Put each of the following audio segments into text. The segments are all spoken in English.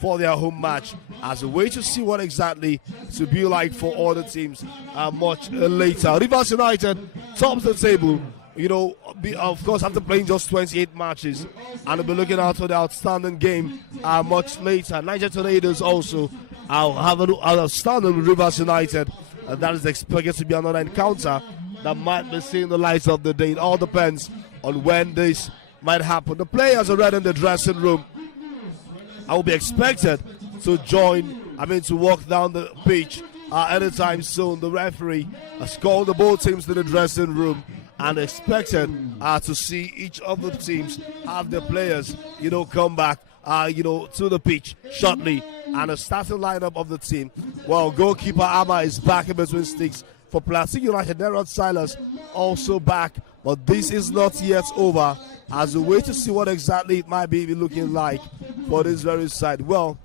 for their home match as a way to see what exactly to be like for other teams much later. Rivers United tops the table, of course, after playing just 28 matches, and we'll be looking out for the outstanding game much later. Niger Tornadoes also have an outstanding Rivers United, and that is expected to be another encounter that might be seeing the lights of the day. It all depends on when this might happen. The players are already in the dressing room. I will be expected to to walk down the pitch anytime soon. The referee has called the both teams to the dressing room and expected to see each of the teams have their players, come back, to the pitch shortly. And the starting lineup of the team. Well, goalkeeper Ama is back in between sticks for Plateau United. Nerod Silas also back, but this is not yet over as a way to see what exactly it might be looking like for this very side. Well,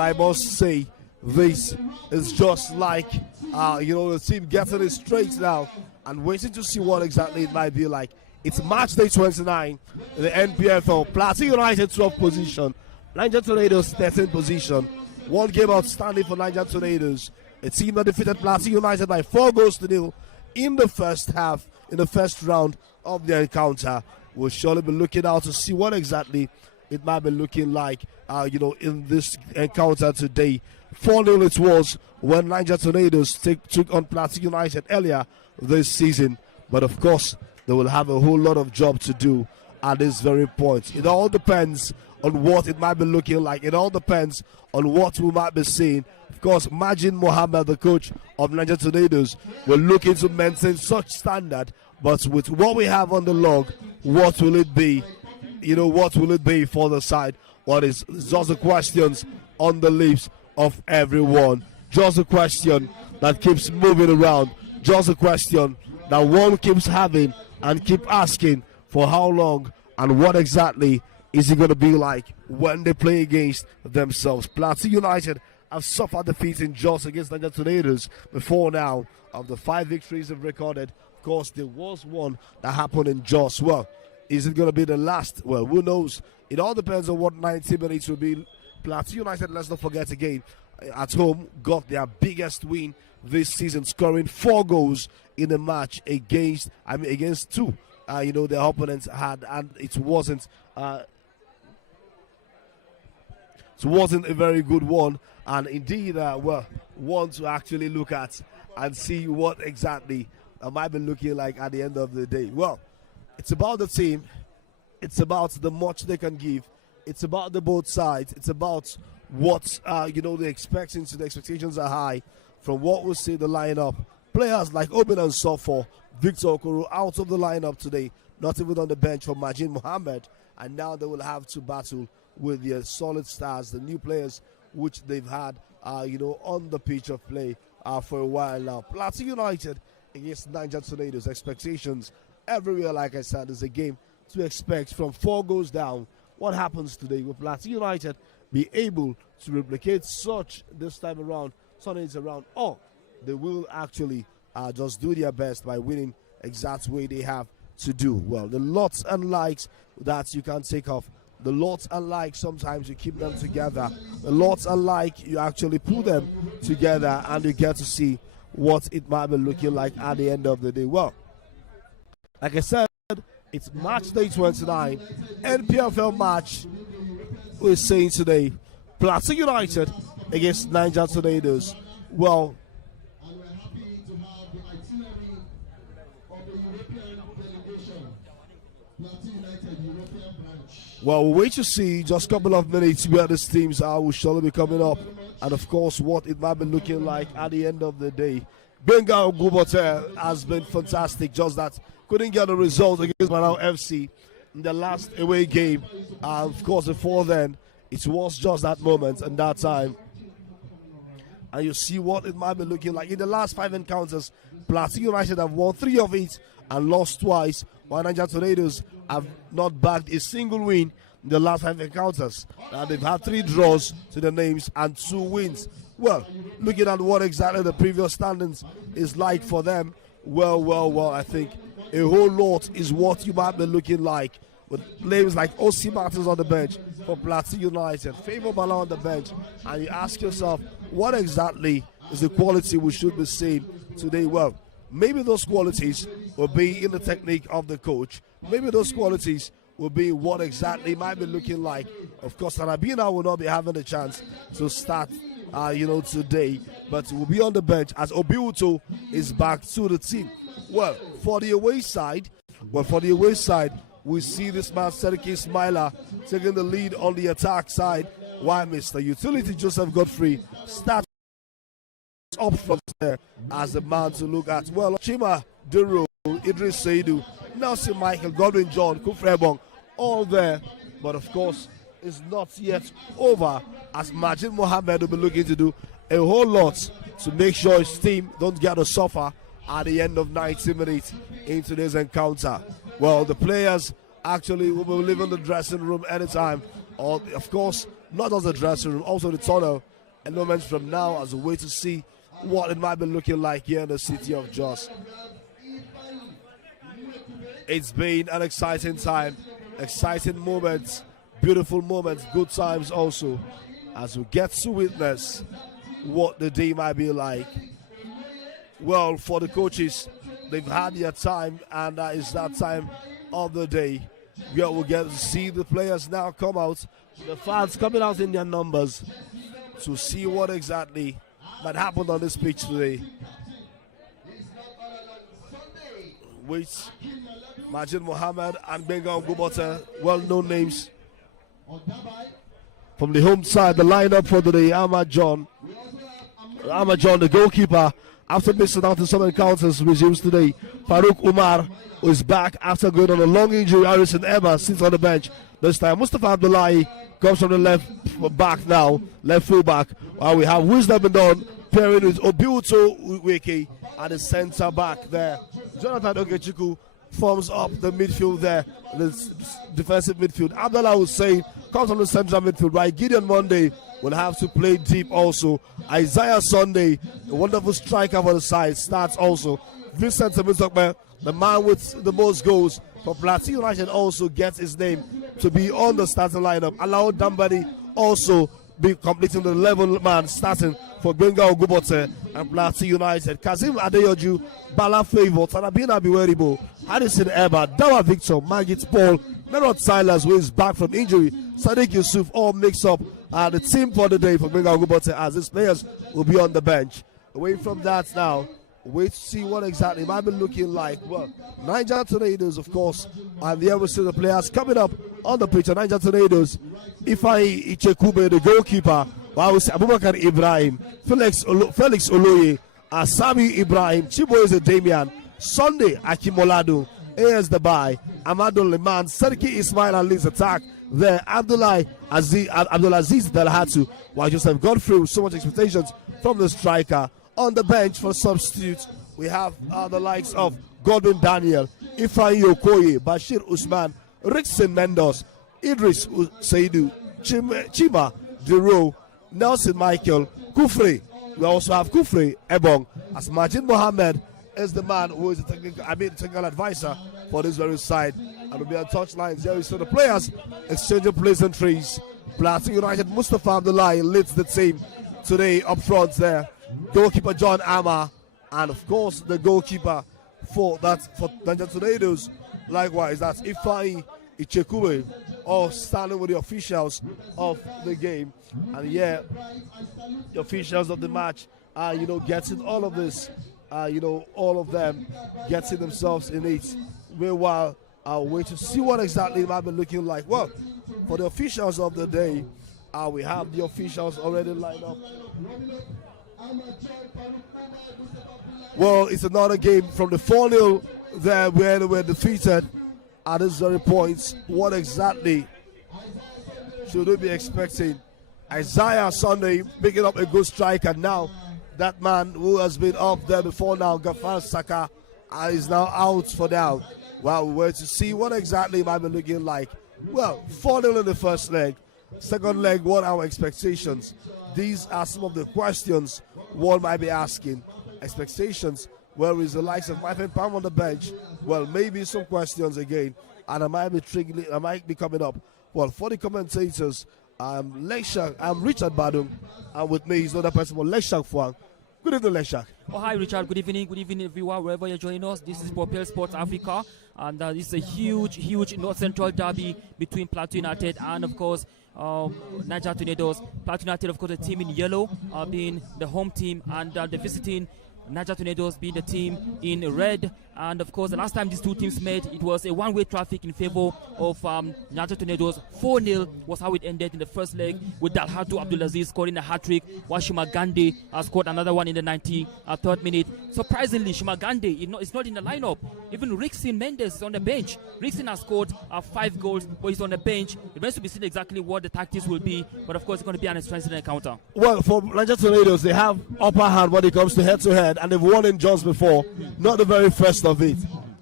I must say this is just like, the team getting it straight now and waiting to see what exactly it might be like. It's match day 29 in the NPFL. Plateau United 12th position, Niger Tornadoes 13th position. One game outstanding for Niger Tornadoes. A team that defeated Plateau United by 4-0 in the first half, in the first round of the encounter. We'll surely be looking out to see what exactly it might be looking like, in this encounter today. 4-0 it was when Niger Tornadoes took on Plateau United earlier this season. But of course, they will have a whole lot of job to do at this very point. It all depends on what it might be looking like. It all depends on what we might be seeing. Of course, Majin Mohammed, the coach of Niger Tornadoes, will look to maintain such standard. But with what we have on the log, what will it be? What will it be for the side? What is just the questions on the lips of everyone? Just a question that keeps moving around. Just a question that one keeps having and keep asking for how long and what exactly is it going to be like when they play against themselves. Plateau United have suffered defeat in Jos against Niger Tornadoes before now. Of the 5 victories they've recorded, of course, there was one that happened in Jos. Well, is it going to be the last? Well, who knows? It all depends on what 90 minutes will be. Plateau United, let's not forget again, at home, got their biggest win this season, scoring 4 goals in a match against 2. Their opponents had, and it wasn't a very good one. And indeed, one to actually look at and see what exactly might be looking like at the end of the day. Well, it's about the team. It's about the much they can give. It's about the both sides. It's about what the expectations are high from what we see the lineup. Players like Obin and Sofo, Victor Okoro out of the lineup today, not even on the bench for Majin Mohammed, and now they will have to battle with their solid stars, the new players which they've had on the pitch of play for a while now. Plateau United against Niger Tornadoes. Expectations everywhere, like I said, is a game to expect from 4 goals down. What happens today? Will Plateau United be able to replicate such this time around, turning it around, or they will actually just do their best by winning exact way they have to do? Well, the lots and likes that you can take off. The lots and likes, sometimes you keep them together. The lots and like, you actually put them together and you get to see what it might be looking like at the end of the day. Well, like I said, it's match day 29, NPFL match. We're saying today, Plateau United against Niger Tornadoes. Well, we'll wait to see just a couple of minutes where these teams will surely be coming up, and of course what it might be looking like at the end of the day. Benga Gubote has been fantastic, just that couldn't get a result against Manao FC in the last away game. Of course, before then, it was just that moment and that time. And you see what it might be looking like. In the last 5 encounters, Plateau United have won 3 of it and lost twice, while Niger Tornadoes have not bagged a single win in the last 5 encounters. Now they've had 3 draws to their names and 2 wins. Well, looking at what exactly the previous standings is like for them, well, I think a whole lot is what you might be looking like with names like O.C. Martins on the bench for Plateau United, Favor Bala on the bench, and you ask yourself, what exactly is the quality we should be seeing today? Well, maybe those qualities will be in the technique of the coach. Maybe those qualities will be what exactly might be looking like. Of course, Arabina will not be having a chance to start, today, but will be on the bench as Obiuto is back to the team. Well, for the away side, we see this man, Seriki Smiler, taking the lead on the attack side, while Mr. Utility Joseph Godfrey starts up front there as the man to look at. Well, Chima Duro, Idris Seidu, Nelson Michael, Godwin John, Kufrebong, all there. But of course, it's not yet over as Majid Mohammed will be looking to do a whole lot to make sure his team don't get a suffer at the end of 90 minutes in today's encounter. Well, the players actually will be leaving the dressing room anytime. Or, of course, not just the dressing room, also the tunnel. And moments from now as a way to see what it might be looking like here in the city of Jos. It's been an exciting time, exciting moments, beautiful moments, good times also, as we get to witness what the day might be like. Well, for the coaches, they've had their time, and that is that time of the day where we'll get to see the players now come out, the fans coming out in their numbers to see what exactly might happen on this pitch today. With Majid Mohammed and Benga Gubota, well-known names. From the home side, the lineup for today, Ahmad John, the goalkeeper, after missing out in some encounters, resumes today. Farouk Umar is back after going on a long injury. Harrison Emma sits on the bench this time. Mustafa Abdullahi comes from the left back now, left full back. While we have Wisdom Bindon pairing with Obiuto Wiki at the centre back there. Jonathan Ogechiku forms up the midfield there, the defensive midfield. Abdullah Hussein comes on the central midfield, right? Gideon Monday will have to play deep also. Isaiah Sunday, a wonderful striker for the side, starts also. Vincent Temizokbe, the man with the most goals for Plateau United, also gets his name to be on the starting lineup. Alao Dambadi also be completing the 11 man starting for Benga Ogubote and Plateau United. Kazim Adeyoju, Bala Favor, Tanabina Biweribo, Addison Eba, Dawa Victor, Magit Paul, Nerot Silas, who is back from injury, Sadiq Yusuf, all mix up the team for the day for Benga Ogubote as these players will be on the bench. Away from that now, wait to see what exactly it might be looking like. Well, Niger Tornadoes, of course, and there we see the players coming up on the pitch. Niger Tornadoes, Ifai Ichekube, the goalkeeper, while we see Abubakar Ibrahim, Felix Oloye, Asami Ibrahim, Chiboeze Damian, Sunday Akimolado, AS Dabai, Amadou Liman, Serki Ismail and leads attack there. Abdulaziz Dalhatu, while Joseph Godfrey with so much expectations from the striker. On the bench for substitutes, we have the likes of Gordon Daniel, Ifeanyi Okoye, Bashir Usman, Rickson Mendos, Idris Seidu, Chima Duro, Nelson Michael, Kufre. We also have Kufre Ebong, as Majid Mohammed is the man who is the technical advisor for this very side. And will be on touch lines. There we see the players exchanging pleasantries. Plateau United, Mustafa Abdullahi leads the team today up front there. Goalkeeper John Amma, and of course the goalkeeper for Niger Tornadoes, likewise that's Ifeanyi Ichekube, all standing with the officials of the game. And yeah, the officials of the match are getting all of this, all of them getting themselves in it. Meanwhile, I'll wait to see what exactly it might be looking like. Well, for the officials of the day, we have the officials already lined up. Well, it's another game from the 4-0 there where they were defeated at this very point. What exactly should we be expecting? Isaiah Sunday picking up a good strike, and now that man who has been up there before now, Gafar Saka, is now out for now. Well, we're to see what exactly it might be looking like. Well, 4-0 in the first leg. Second leg, what are our expectations? These are some of the questions one might be asking. Expectations whereas the likes of Michael Palm on the bench, well, maybe some questions again, and I might be coming up. Well, for the commentators, I'm Richard Badum, and with me is another person called Leshak Fuang. Good evening, Leshak. Oh, hi, Richard. Good evening, everyone, wherever you're joining us. This is Propel Sports Africa, and this is a huge North Central derby between Plateau United and, of course, Niger Tornadoes. Plateau United, of course, the team in yellow, being the home team, and the visiting Niger Tornadoes being the team in red. And of course, the last time these two teams met, it was a one-way traffic in favor of Niger Tornadoes. 4-0 was how it ended in the first leg, with Dalhatu Abdulaziz scoring a hat-trick, while Shima Gandhi has scored another one in the 93rd minute. Surprisingly, Shima Gandhi is not in the lineup. Even Rixin Mendes is on the bench. Rixin has scored 5 goals, but he's on the bench. It remains to be seen exactly what the tactics will be, but of course, it's going to be an expensive encounter. Well, for Niger Tornadoes, they have upper hand when it comes to head-to-head, and they've won in Jones before, not the very first of it.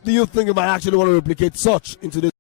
Do you think they might actually want to replicate such into this?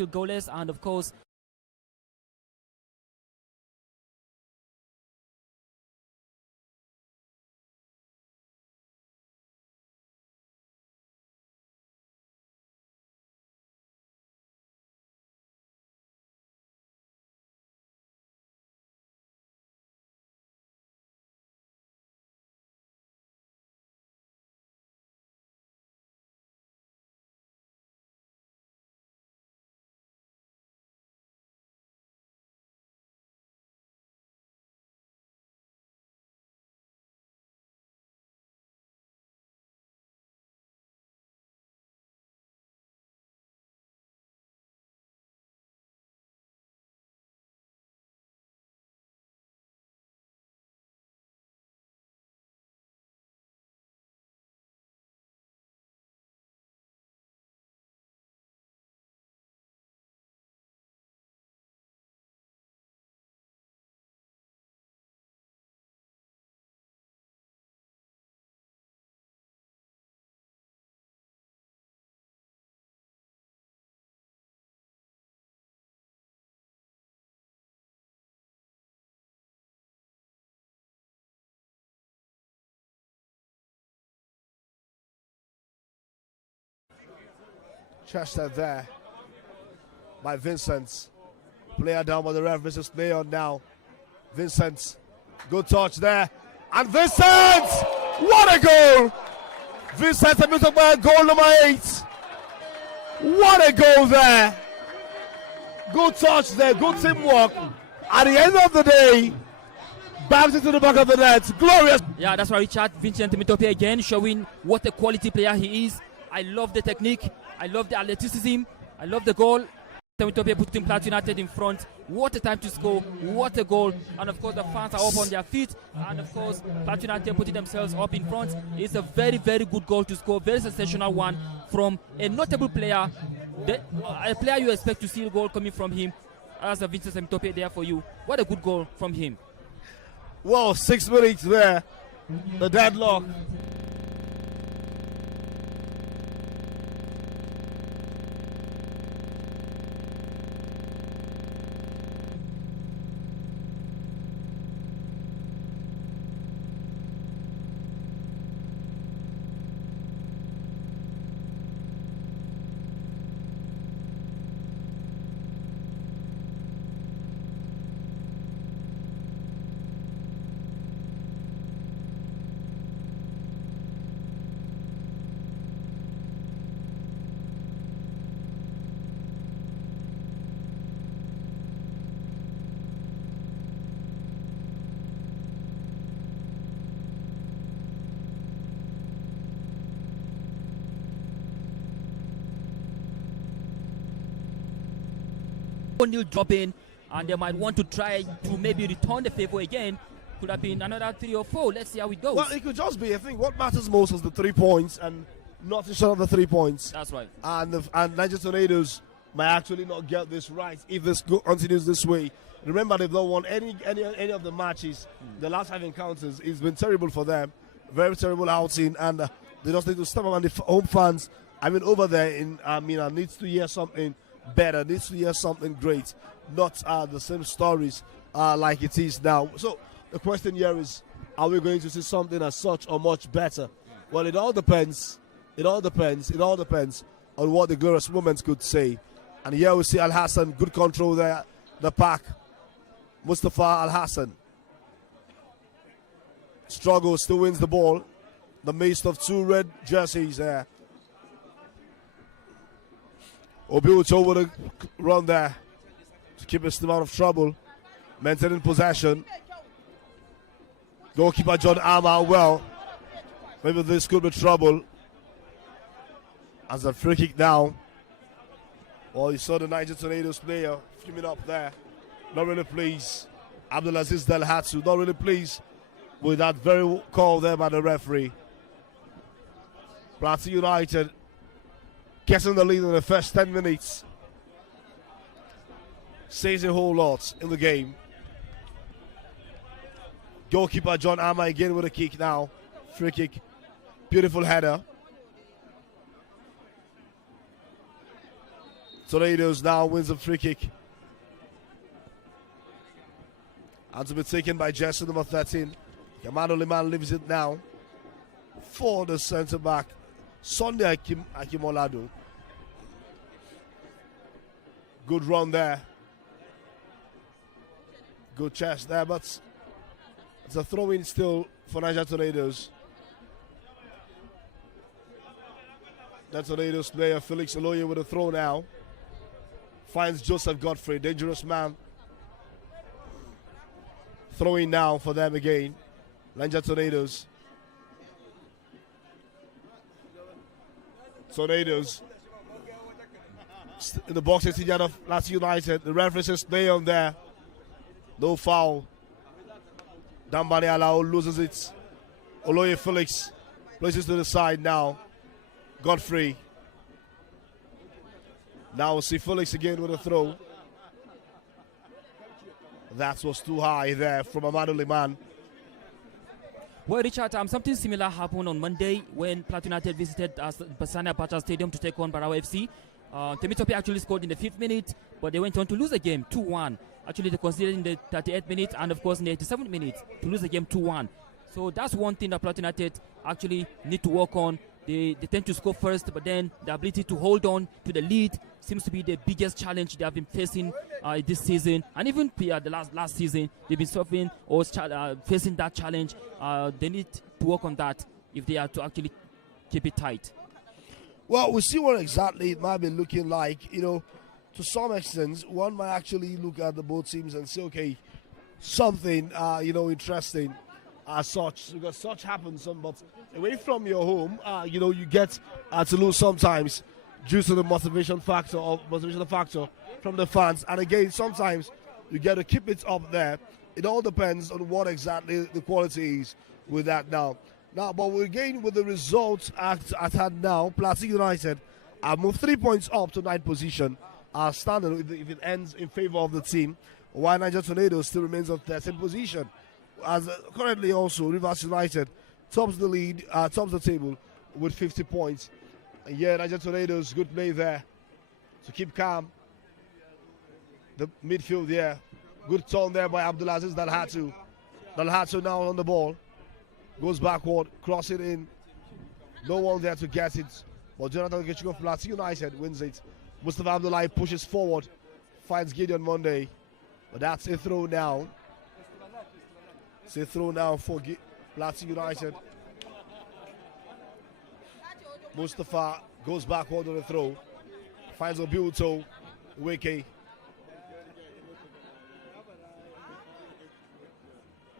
still goalless, and of course, Chester there by Vincent. Player down by the ref. Versus play on now. Vincent. Good touch there. And Vincent! What a goal! Vincent admitted by goal number 8. What a goal there! Good touch there. Good teamwork. At the end of the day, bams into the back of the net. Glorious. yeah, that's right, Richard. Vincent Temitope again showing what a quality player he is. I love the technique. I love the athleticism. I love the goal. Temitope putting Plateau United in front. What a time to score. What a goal. And of course, the fans are up on their feet. And of course, Plateau United putting themselves up in front. It's a very, very good goal to score. Very sensational one from a notable player. A player you expect to see a goal coming from him. As a Vincent Temitope there for you. What a good goal from him. Well, 6 minutes there. The deadlock. Nil drop in, and they might want to try to maybe return the favor again. Could have been another 3 or 4. Let's see how it goes. Well, it could just be. I think what matters most is the 3 points and nothing short of the 3 points. That's right. And Niger Tornadoes might actually not get this right if this continues this way. Remember, they've not won any of the matches. The last 5 encounters, it's been terrible for them. Very terrible outing, and they just need to step up. And the home fans, over there needs to hear something better, needs to hear something great, not the same stories like it is now. So the question here is, are we going to see something as such or much better? Well, it all depends. It all depends on what the glorious moments could say. And here we see Al Hassan, good control there, the pack. Mustafa Al Hassan struggles, still wins the ball. The midst of 2 red jerseys there. Obiucho with a run there to keep his team out of trouble. Maintaining possession. Goalkeeper John Armour well. Maybe this could be trouble. As a free kick now. Well, you saw the Niger Tornadoes player fuming up there. Not really pleased. Abdulaziz Delhatsu not really pleased with that very call there by the referee. Plateau United getting the lead in the first 10 minutes. Says a whole lot in the game. Goalkeeper John Armour again with a kick now. Free kick. Beautiful header. Tornadoes now wins a free kick. And to be taken by Jesse number 13. Emmanuel Liman leaves it now for the centre back, Sunday Akimolado. Good run there. Good chest there, but it's a throw-in still for Niger Tornadoes. The Tornadoes player Felix Oloye with a throw now. Finds Joseph Godfrey, dangerous man. Throwing now for them again. Niger Tornadoes. Tornadoes in the box 18 yard of Plateau United. The referee says stay on there. No foul. Dambani Alao loses it. Oloye Felix places to the side now. Godfrey. Now we'll see Felix again with a throw. That was too high there from Amadou Liman. Well, Richard, something similar happened on Monday when Plateau United visited Basania Abacha Stadium to take on Barawa FC. Temitope actually scored in the 5th minute, but they went on to lose the game 2-1. Actually, they conceded in the 38th minute and, of course, in the 87th minute to lose the game 2-1. So that's one thing that Plateau United actually need to work on. They tend to score first, but then the ability to hold on to the lead seems to be the biggest challenge they have been facing this season. And even the last season, they've been suffering or facing that challenge. They need to work on that if they are to actually keep it tight. Well, we'll see what exactly it might be looking like. You know, to some extent, one might actually look at the both teams and say, okay, something, interesting as such, because such happens. But away from your home, you get to lose sometimes due to the motivational factor from the fans. And again, sometimes you get to keep it up there. It all depends on what exactly the quality is with that now. But we're again with the results at hand now. Plateau United moved 3 points up to 9th position. Standing if it ends in favor of the team, while Niger Tornadoes still remains on 13th position. As currently also Rivers United tops the lead, tops the table with 50 points. And yeah, Niger Tornadoes, good play there to keep calm. The midfield there, good turn there by Abdulaziz Dalhatu. Dalhatu now on the ball, goes backward, cross it in. No one there to get it. But Jonathan Okechukwu of Plateau United wins it. Mustafa Abdullahi pushes forward, finds Gideon Monday, but that's a throw now. It's a throw now for Plateau United. Mustafa goes backward on the throw, finds Obiuto, Weke.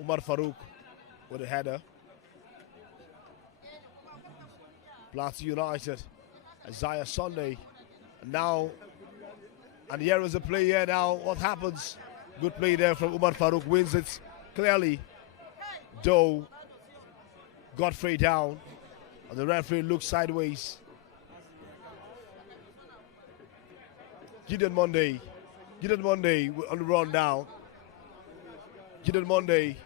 Umar Farouk with a header. Plateau United, Isaiah Sunday. And here is a play here now. What happens? Good play there from Umar Farouk, wins it clearly. Doe, Godfrey down, and the referee looks sideways. Gideon Monday on the run now. Gideon Monday.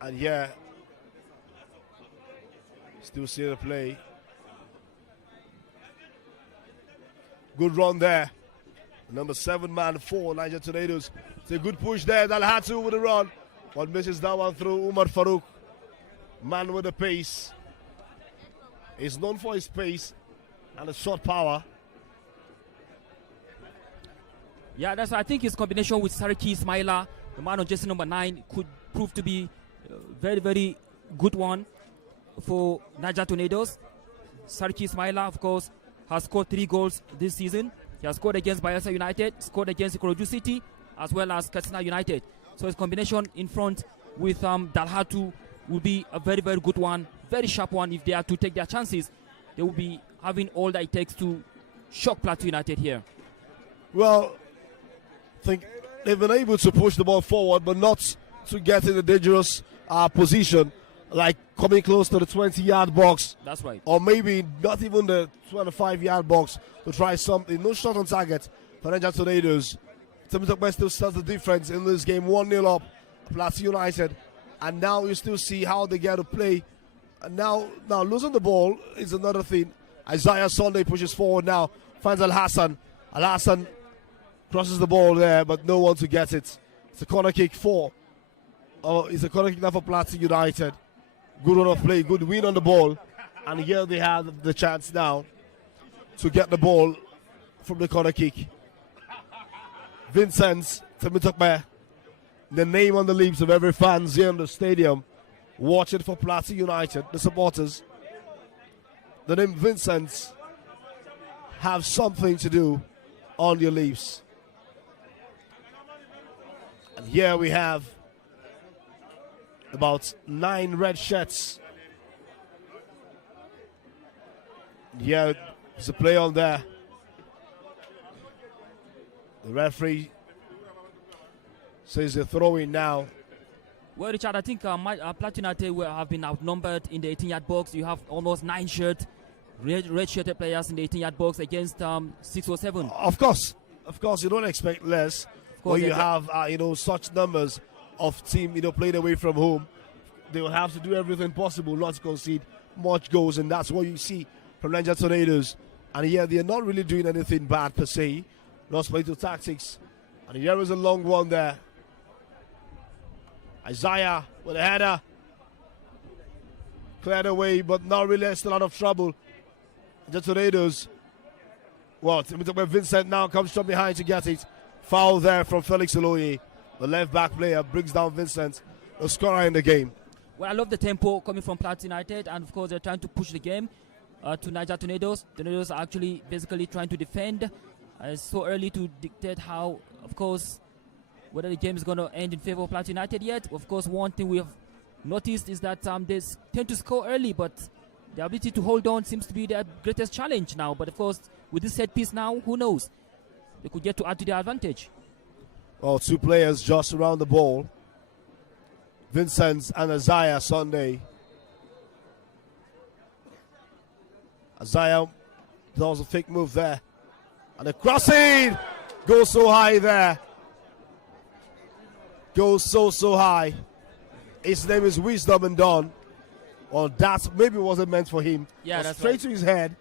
And yeah, still see the play. Good run there. Number 7 man for Niger Tornadoes. It's a good push there. Dalhatu with a run. But misses that one through. Umar Farouk. Man with the pace. He's known for his pace and his short power. Yeah, I think his combination with Sariki Ismaila, the man on jersey number 9, could prove to be a very, very good one for Niger Tornadoes. Sariki Ismaila, of course, has scored 3 goals this season. He has scored against Bayelsa United, scored against Ikorodu City, as well as Katsina United. So his combination in front with Dalhatu will be a very, very good one, very sharp one. If they are to take their chances, they will be having all that it takes to shock Plateau United here. Well, I think they've been able to push the ball forward, but not to get in a dangerous position, like coming close to the 20-yard box. That's right. Or maybe not even the 25-yard box to try something. No shot on target for Niger Tornadoes. Temitope still starts the difference in this game, 1-0 up, Plateau United. And now you still see how they get to play And now losing the ball is another thing. Isaiah Sunday pushes forward now, finds Al Hassan. Al Hassan crosses the ball there, but no one to get it. It's a corner kick it's a corner kick now for Plateau United. Good run of play, good win on the ball. And here they have the chance now to get the ball from the corner kick. Vincent Temitokbe, the name on the lips of every fan here in the stadium, watching for Plateau United, the supporters. The name Vincent have something to do on your lips. And here we have about 9 red shirts. Yeah, there's a play on there. The referee says they're throwing now. Well, Richard, I think Plateau United will have been outnumbered in the 18-yard box. You have almost 9 red-shirted players in the 18-yard box against 6 or 7. Of course, you don't expect less when you have such numbers of team playing away from home. They will have to do everything possible not to concede much goals, and that's what you see from Nigerian Tornadoes. And yeah, they're not really doing anything bad per se, not playing to tactics. And here is a long one there. Isaiah with a header, cleared away, but not really, still out of trouble. The Tornadoes, well, Vincent now comes from behind to get it. Foul there from Felix Oloye. The left back player brings down Vincent, the scorer in the game. Well, I love the tempo coming from Plateau United, and of course they're trying to push the game to Niger Tornadoes. Tornadoes are actually basically trying to defend. It's so early to dictate how, of course, whether the game is going to end in favor of Plateau United yet. Of course, one thing we have noticed is that they tend to score early, but the ability to hold on seems to be their greatest challenge now. But of course, with this set piece now, who knows? They could get to add to their advantage. Well, 2 players just around the ball. Vincent and Isaiah Sunday. Isaiah does a fake move there. And the crossing goes so high there. Goes so high. His name is Wisdom and Dawn. Well, that maybe wasn't meant for him. Yeah, that's straight right. to his head.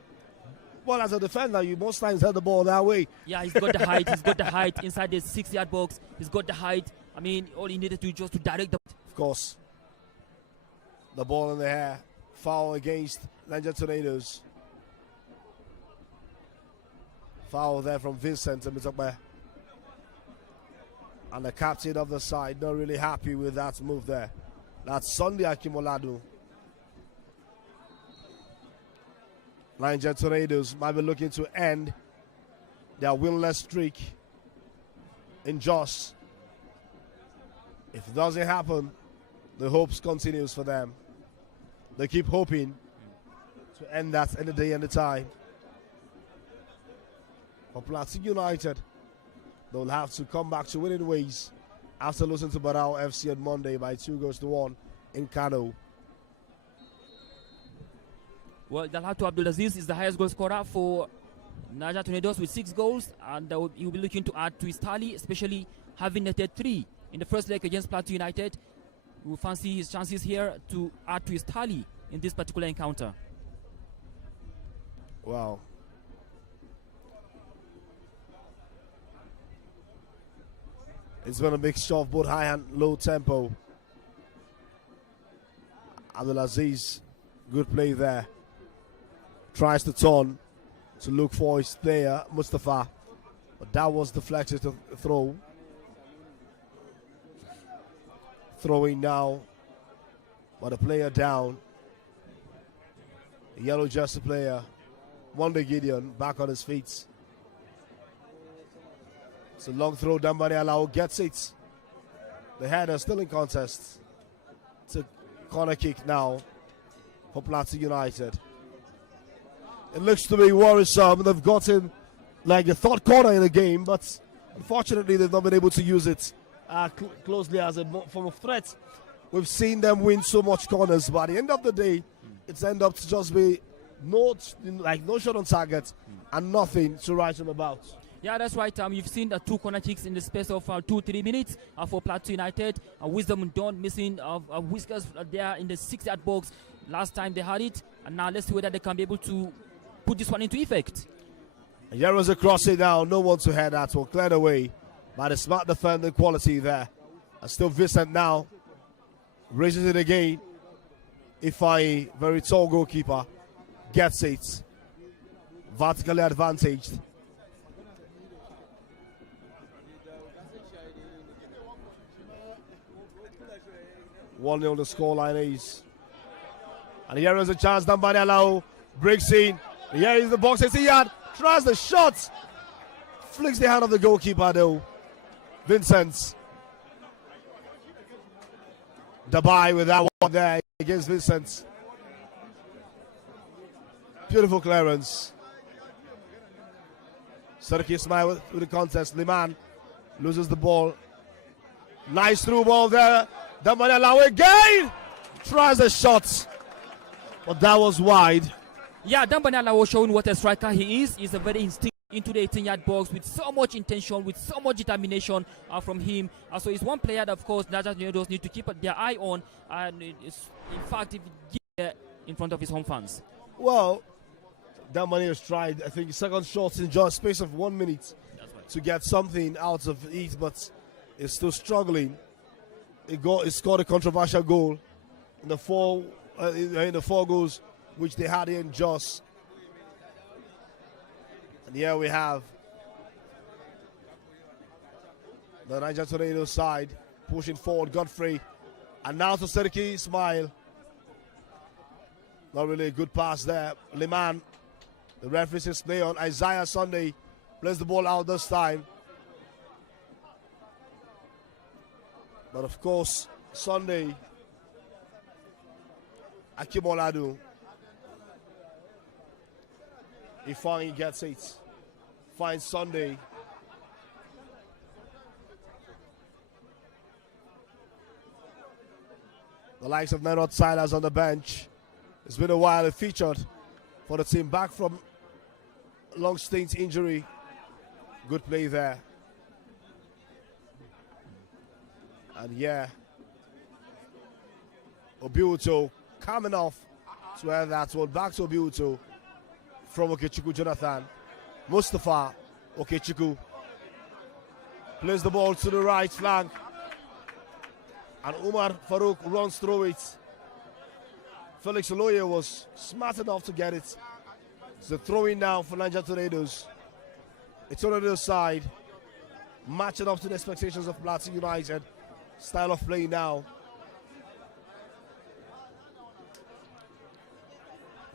Well, as a defender, you most times head the ball that way. Yeah, he's got the height. He's got the height inside the 6-yard box. He's got the height. I mean, all he needed to do just to direct the. Of course, the ball in the air. Foul against Nigerian Tornadoes. Foul there from Vincent Temitokbe. And the captain of the side not really happy with that move there. That's Sunday Akimoladu. Nigerian Tornadoes might be looking to end their winless streak in Jos. If it doesn't happen, the hopes continues for them. They keep hoping to end that any day, any time. For Plateau United, they'll have to come back to winning ways after losing to Barao FC on Monday by 2-1 in Kano. Well, Dalhatu Abdulaziz is the highest goal scorer for Niger Tornadoes with 6 goals, and he will be looking to add to his tally, especially having netted 3 in the first leg against Plateau United. We will fancy his chances here to add to his tally in this particular encounter. Wow. It's been a mixture of both high and low tempo. Abdulaziz, good play there. Tries to turn to look for his player, Mustafa. But that was deflected to throw. Throwing now. But the player down. The yellow jersey player, Wonder Gideon, back on his feet. It's a long throw. Dambani Alao gets it. The header still in contest. It's a corner kick now for Plateau United. It looks to be worrisome. They've gotten like the third corner in the game, but unfortunately they've not been able to use it closely as a form of threat. We've seen them win so much corners, but at the end of the day, it's end up to just be no shot on target and nothing to write them about. Yeah, that's right. You've seen the 2 corner kicks in the space of 2-3 minutes for Plateau United. Wisdom Dawn missing Whiskers there in the 6-yard box last time they had it. And now let's see whether they can be able to put this one into effect. Here was a crossing now. No one to head that one. Cleared away by the smart defending quality there. And still Vincent now raises it again. Ifai, very tall goalkeeper, gets it. Vertically advantaged. One 0 the scoreline is. And here is a chance. Dambani Alao breaks in. Here is the box. It's a yard. Tries the shot. Flicks the hand of the goalkeeper though. Vincent. Dabai with that one there against Vincent. Beautiful clearance. Serki Ismail with the contest. Liman loses the ball. Nice through ball there. Dambani Alao again. Tries the shot. But that was wide. Yeah, Dambani Alao showing what a striker he is. He's a very instinctive into the 18-yard box with so much intention, with so much determination from him. So he's one player that, of course, Nigerian Tornadoes need to keep their eye on. And it's, in fact, if he gets in front of his home fans. Well, Dambani has tried, I think, second shots in just space of 1 minute to get something out of it, but is still struggling. He scored a controversial goal in the four goals which they had in Jos. And here we have the Nigerian Tornadoes side pushing forward. Godfrey, and now to Serki Ismail. Not really a good pass there. Liman, the referee says play on. Isaiah Sunday plays the ball out this time. But of course, Sunday, Akimoladu, he finally gets it. Finds Sunday. The likes of Nenot Silas on the bench. It's been a while. He featured for the team, back from long stint injury. Good play there. And yeah, Obiuto coming off to where that one. Back to Obiuto from Okechukwu Jonathan. Mustafa Okechukwu plays the ball to the right flank. And Umar Farouk runs through it. Felix Oloye was smart enough to get it. It's a throw-in now for Nigerian Tornadoes. It's on the other side, matching up to the expectations of Plateau United. Style of play now.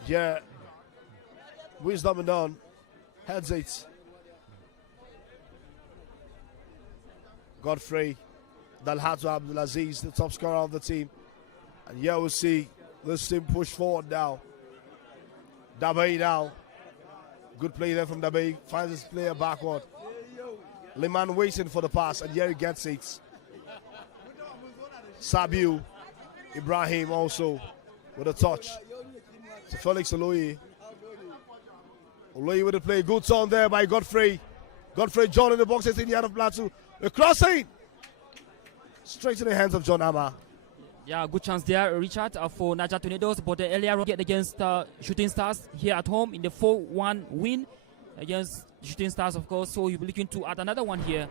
Yeah. Wisdom and on. Heads it. Godfrey Dalhatu Abdulaziz, the top scorer of the team. And here we'll see this team push forward now. Dabei now. Good play there from Dabei. Finds his player backward. Liman waiting for the pass, and here he gets it. Sabiu Ibrahim also with a touch to Felix Oloye. Oloye with the play. Good turn there by Godfrey. Godfrey John in the box, 18 yard of Plateau. The crossing straight to the hands of John Amma. Yeah, good chance there, Richard, for Nigerian Tornadoes. But the earlier on get against Shooting Stars here at home in the 4-1 win against Shooting Stars, of course. So he'll be looking to add another one here.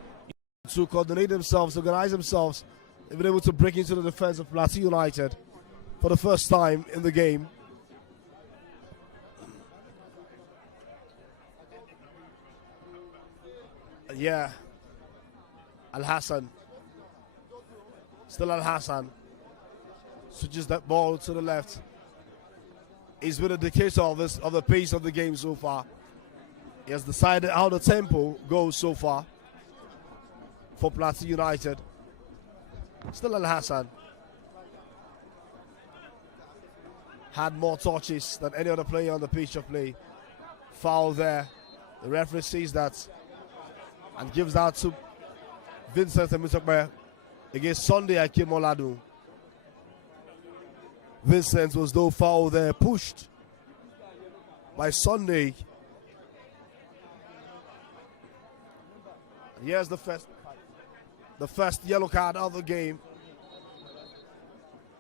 To coordinate themselves, organize themselves. They've been able to break into the defense of Plateau United for the first time in the game. Yeah. Al Hassan. Still Al Hassan. Switches that ball to the left. He's been a dictator of the pace of the game so far. He has decided how the tempo goes so far for Plateau United. Still Al Hassan. Had more touches than any other player on the pitch of play. Foul there. The referee sees that and gives that to Vincent Emitokbe against Sunday Akimoladu. Vincent was though foul there, pushed by Sunday. Here's the first yellow card of the game.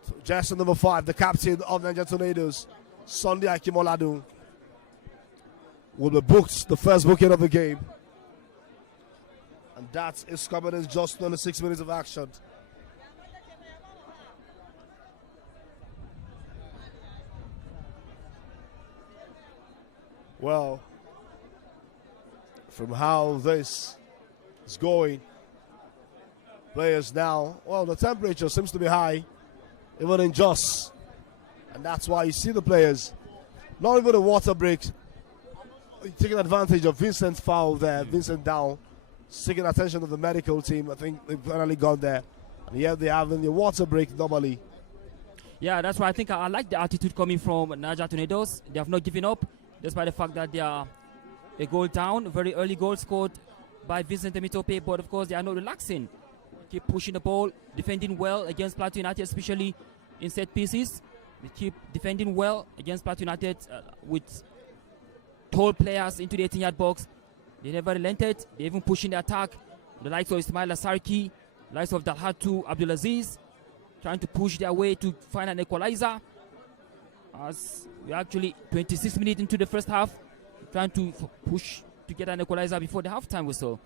So jersey number 5, the captain of Niger Tornadoes, Sunday Akimoladun, will be booked, the first booking of the game. And that is coming in just 26 minutes of action. Well, from how this is going, players now, well, the temperature seems to be high, even in Jos. And that's why you see the players, not even a water break, taking advantage of Vincent's foul there. Vincent down, seeking attention of the medical team. I think they've finally got there. And here they have in the water break normally. Yeah, that's why I think I like the attitude coming from Niger Tornadoes. They have not given up, despite the fact that they are a goal down, a very early goal scored by Vincent Emitope, but of course they are not relaxing. Keep pushing the ball, defending well against Plateau United, especially in set pieces. They keep defending well against Plateau United with tall players into the 18-yard box. They never relented. They even pushing the attack. The likes of Ismail Asarki, the likes of Dalhatu Abdulaziz, trying to push their way to find an equalizer. As we're actually 26 minutes into the first half, trying to push to get an equalizer before the halftime whistle.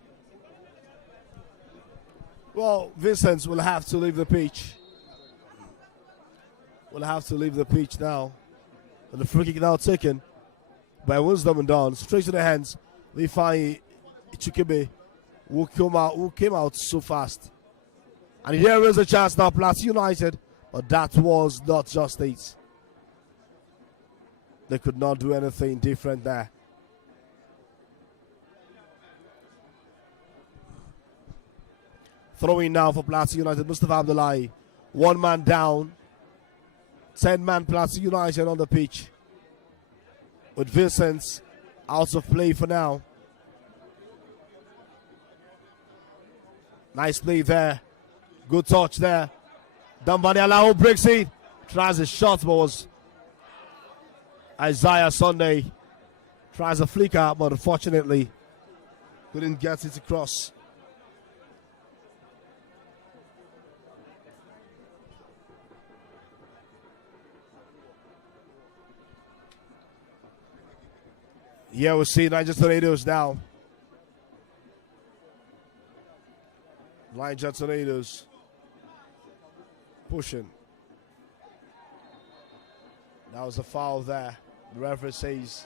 Well, Vincent will have to leave the pitch. Will have to leave the pitch now. And the free kick now taken by Wisdom and Dawn. Straight to the hands. They find Ichukebe, who came out so fast. And here is a chance now, Plateau United. But that was not just it. They could not do anything different there. Throwing now for Plateau United, Mustafa Abdullahi. 1 man down. 10-man Plateau United on the pitch. With Vincent out of play for now. Nice play there. Good touch there. Dambani Alao breaks it. Tries a shot, but was Isaiah Sunday. Tries a flicker, but unfortunately couldn't get it across. Yeah, we'll see Niger Tornadoes now. Niger Tornadoes pushing. That was a foul there. The referee says.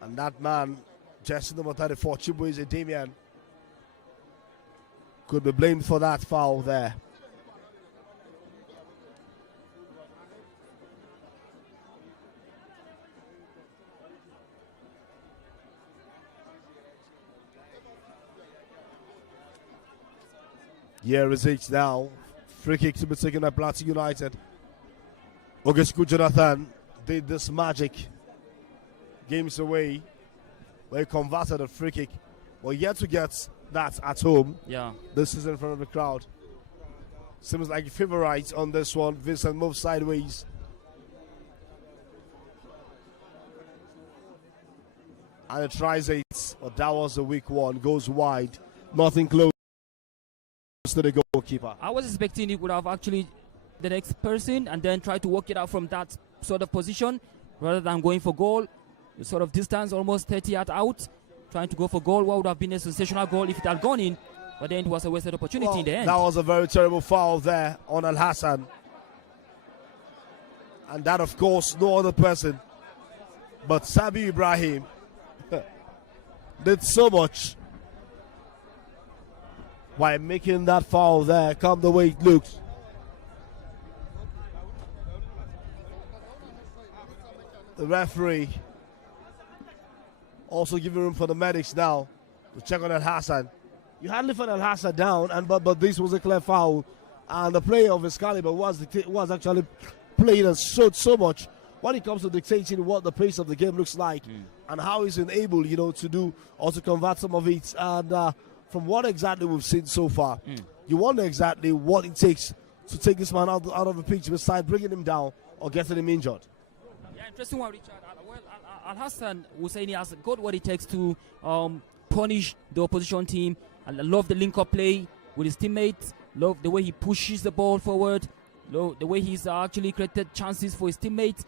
And that man, jersey number 34, Chibueze Damian, could be blamed for that foul there. Here is it now. Free kick to be taken by Plateau United. Ogesku Jonathan did this magic games away where he converted a free kick. Well, yet to get that at home. Yeah. This is in front of the crowd. Seems like a favorite on this one. Vincent moves sideways. And it tries it. But that was a weak one. Goes wide. Nothing close to the goalkeeper. I was expecting he would have actually the next person and then try to work it out from that sort of position rather than going for goal. The sort of distance, almost 30 yards out, trying to go for goal. What would have been a sensational goal if it had gone in, but then it was a wasted opportunity in the end. That was a very terrible foul there on Al Hassan. And that, of course, no other person but Sabi Ibrahim did so much by making that foul there come the way it looks. The referee also giving room for the medics now to check on Al Hassan. You hardly find Al Hassan down, but this was a clear foul, and the player of his caliber was actually playing and showed so much when it comes to dictating what the pace of the game looks like and how he's enabled, to do or to convert some of it. And from what exactly we've seen so far, you wonder exactly what it takes to take this man out of the pitch besides bringing him down or getting him injured. Yeah, interesting one, Richard. Al Hassan Husseini has got what it takes to punish the opposition team. And I love the link-up play with his teammates. Love the way he pushes the ball forward. Love the way he's actually created chances for his teammates,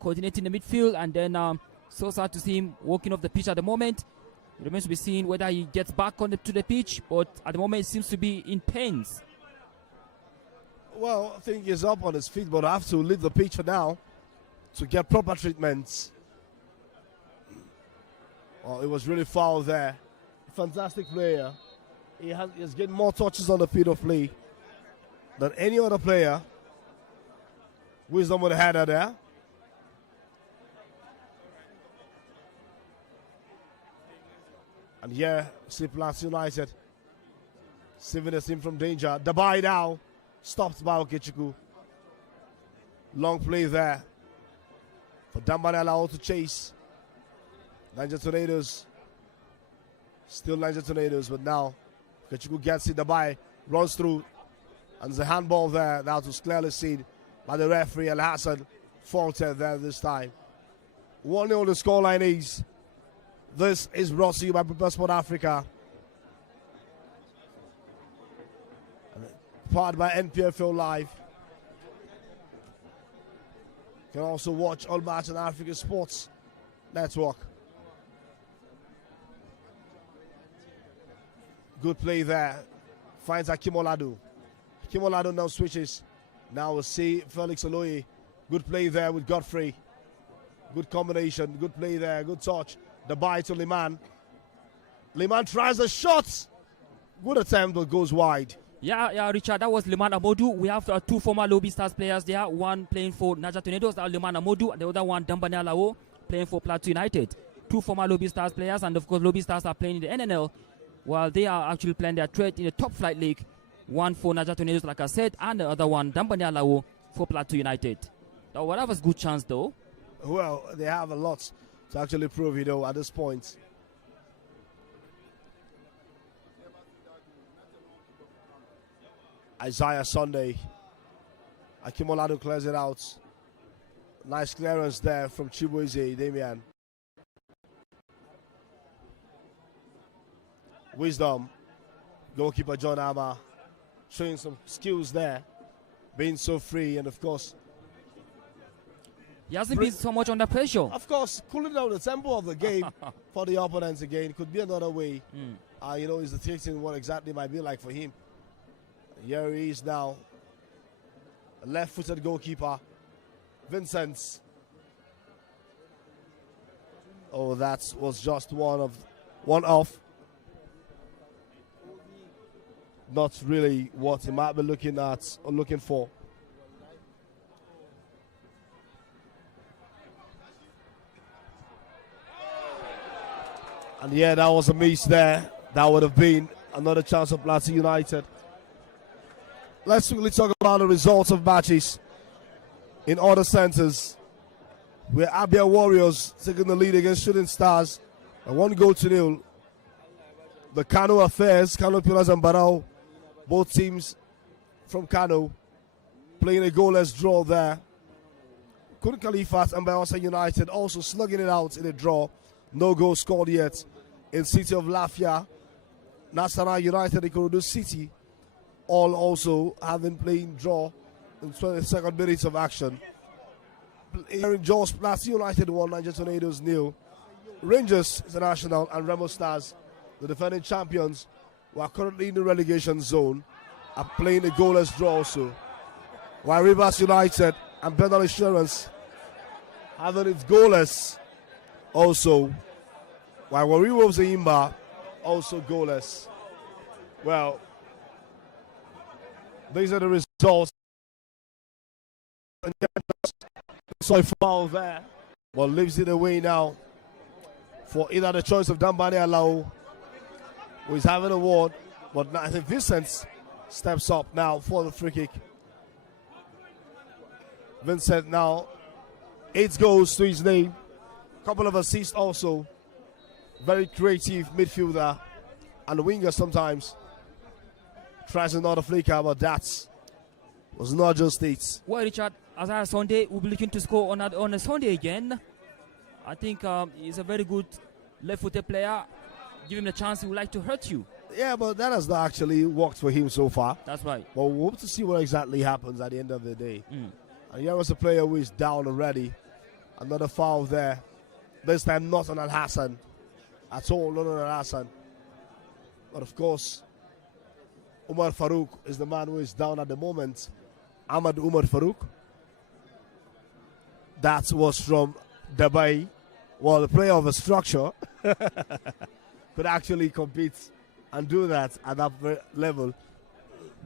coordinating the midfield, and then so sad to see him walking off the pitch at the moment. It remains to be seen whether he gets back to the pitch, but at the moment it seems to be in pains. Well, I think he's up on his feet, but I have to leave the pitch for now to get proper treatment. Oh, it was really foul there. Fantastic player. He's getting more touches on the field of play than any other player. Wisdom with the header there. And yeah, see Plateau United saving the team from danger. Dabai now stopped by Okechukwu. Long play there for Dambane Alao to chase. Niger Tornadoes. Still Niger Tornadoes, but now Okechukwu gets it. Dabai runs through. And there's a handball there. That was clearly seen by the referee. Al Hassan faulted there this time. 1-0 the scoreline is. This is brought to you by Prepared Sport Africa. Powered by NPFL Live. You can also watch all matches on Africa Sports Network. Good play there. Finds Akim Oladu. Akim Oladu now switches. Now we'll see Felix Oloye. Good play there with Godfrey. Good combination. Good play there. Good touch. The bye to Liman. Liman tries a shot. Good attempt, but goes wide. Yeah, Richard, that was Liman Amodu. We have two former Lobby Stars players there. One playing for Niger Tornadoes, that Liman Amodu, and the other one, Dambane Alao, playing for Plateau United. Two former Lobby Stars players, and of course, Lobby Stars are playing in the NNL, while they are actually playing their trade in the top flight league. One for Niger Tornadoes, like I said, and the other one, Dambane Alao, for Plateau United. Now, what have a good chance, though? Well, they have a lot to actually prove, at this point. Isaiah Sunday. Akim Oladu clears it out. Nice clearance there from Chibueze, Damian. Wisdom. Goalkeeper John Ama showing some skills there. Being so free, and of course, he hasn't been so much under pressure. Of course, cooling down the tempo of the game for the opponents again could be another way. Is dictating what exactly might be like for him. Here he is now. A left-footed goalkeeper. Vincent. Oh, that was just one off. Not really what he might be looking at or looking for. And yeah, that was a miss there. That would have been another chance of Plateau United. Let's quickly talk about the results of matches in other centers. Where Abia Warriors taking the lead against Shooting Stars. And 1-0. The Kano Affairs, Kano Pillars and Barao, both teams from Kano, playing a goalless draw there. Kun Khalifat and Bayelsa United also slugging it out in a draw. No goal scored yet in City of Lafia. Nasara United, Ikorodu City, all also having playing draw in 22nd minutes of action. Here in Jos, Plateau United 1, Niger Tornadoes 0. Rangers International and Remo Stars, the defending champions, who are currently in the relegation zone, are playing a goalless draw also. While Rivers United and Bendel Insurance having its goalless also. While Warri Wolves Imba also goalless. Well, these are the results. So foul there, but leaves it away now for either the choice of Dambane Alao, who is having a ward, but I think Vincent steps up now for the free kick. Vincent now 8 goals to his name, couple of assists also. Very creative midfielder and winger sometimes. Tries another flicker, but that was not just it. Well, Richard, as our Sunday, we'll be looking to score on a Sunday again. I think he's a very good left-footed player. Give him a chance, he would like to hurt you. Yeah, but that has not actually worked for him so far. That's right. But we hope to see what exactly happens at the end of the day. And here was a player who is down already. Another foul there. This time not on Al Hassan at all, not on Al Hassan. But of course, Umar Farouk is the man who is down at the moment. Ahmad Umar Farouk. That was from Dubai. Well, the player of a structure could actually compete and do that at that level.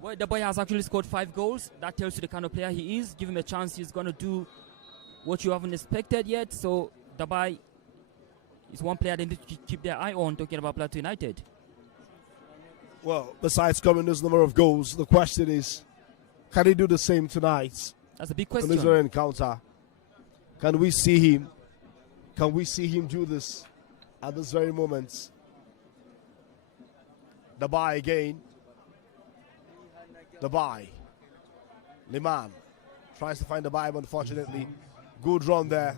Well, the boy has actually scored 5 goals. That tells you the kind of player he is. Give him a chance, he's going to do what you haven't expected yet. So, Dubai is one player they need to keep their eye on, talking about Plateau United. Well, besides scoring this number of goals, the question is, can he do the same tonight? That's a big In question. this very encounter. Can we see him? Can we see him do this at this very moment? Dubai again. Dubai. Liman tries to find the Dubai, but unfortunately, good run there.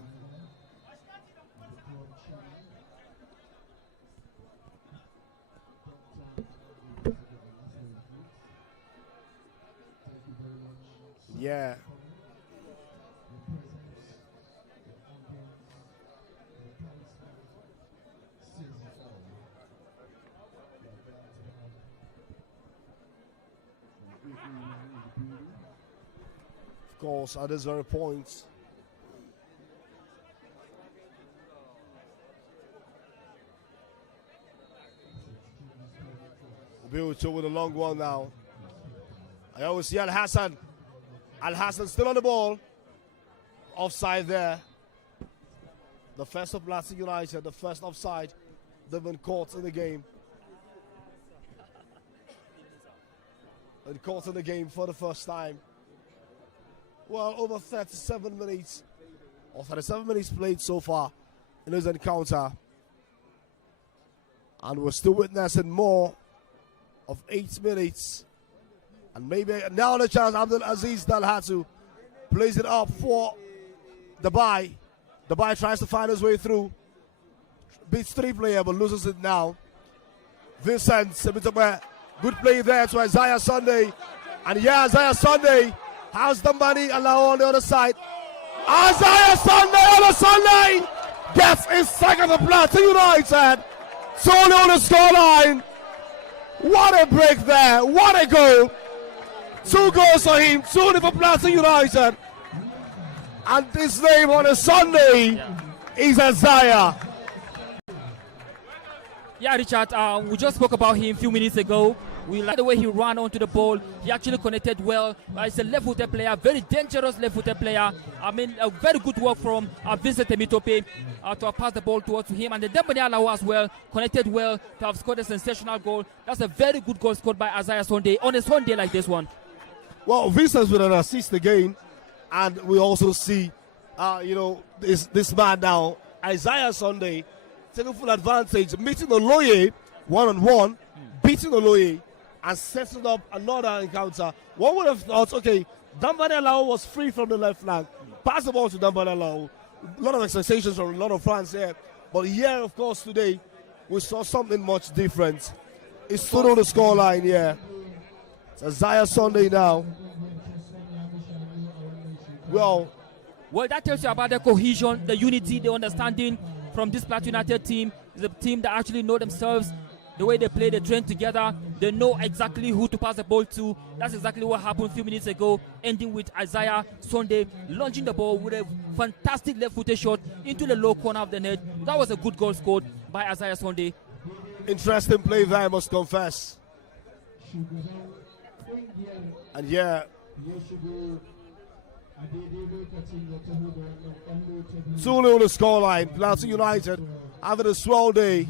Yeah. Of course, at this very point, Bill with a long one now. I always see Al Hassan. Al Hassan still on the ball. Offside there. The first of Plateau United, the first offside they've been caught in the game. Been caught in the game for the first time. Well, over 37 minutes, or 37 minutes played so far in this encounter. And we're still witnessing more of 8 minutes. And maybe now the chance, Abdul Aziz Dalhatu plays it up for Dubai. Dubai tries to find his way through. Beats 3 players but loses it now. Vincent, good play there to Isaiah Sunday. And yeah, Isaiah Sunday has the money allowed on the other side. Isaiah Sunday on the Sunday gets his second of Plateau United. Solely on the scoreline. What a break there. What a goal. 2 goals for him. 2 for Plateau United. And his name on a Sunday is Isaiah. Yeah, Richard, we just spoke about him a few minutes ago. We like the way he ran onto the ball. He actually connected well. He's a left-footed player, very dangerous left-footed player. I mean, a very good work from Vincent Temitope to pass the ball towards him. And the Dembele Alao as well, connected well to have scored a sensational goal. That's a very good goal scored by Isaiah Sunday on a Sunday like this one. Well, Vincent with an assist again. And we also see, this man now, Isaiah Sunday, taking full advantage, meeting Oloye one-on-one, beating Oloye, and setting up another encounter. One would have thought, okay, Dembele Alao was free from the left flank. Pass the ball to Dembele Alao. A lot of expectations from a lot of fans here. But here, of course, today, we saw something much different. He stood on the scoreline here. It's Isaiah Sunday now. Well, that tells you about the cohesion, the unity, the understanding from this Plateau United team. It's a team that actually know themselves, the way they play, they train together. They know exactly who to pass the ball to. That's exactly what happened a few minutes ago, ending with Isaiah Sunday launching the ball with a fantastic left-footed shot into the low corner of the net. That was a good goal scored by Isaiah Sunday. Interesting play there, I must confess. And yeah, Zulu on the scoreline. Plateau United having a swell day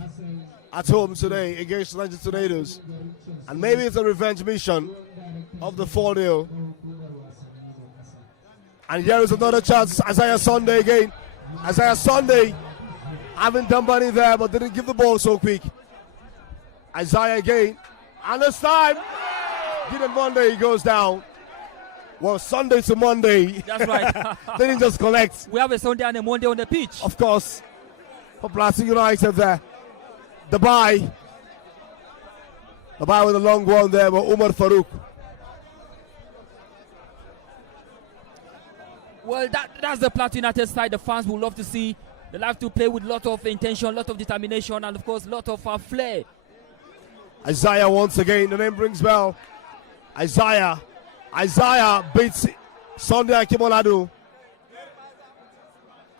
at home today against Nigerian Tornadoes. And maybe it's a revenge mission of the 4-0. And here is another chance. Isaiah Sunday again. Isaiah Sunday having done money there but didn't give the ball so quick. Isaiah again. And this time, Gideon Monday he goes down. Well, Sunday to Monday. That's right. They didn't just collect. We have a Sunday and a Monday on the pitch. Of course. for Plateau United there. The bye with a long one there, but Umar Farouk. Well, that's the Plateau United side. The fans would love to see. They like to play with a lot of intention, a lot of determination, and of course, a lot of flair. Isaiah once again, the name rings bell. Isaiah beats Sunday Akimoladu.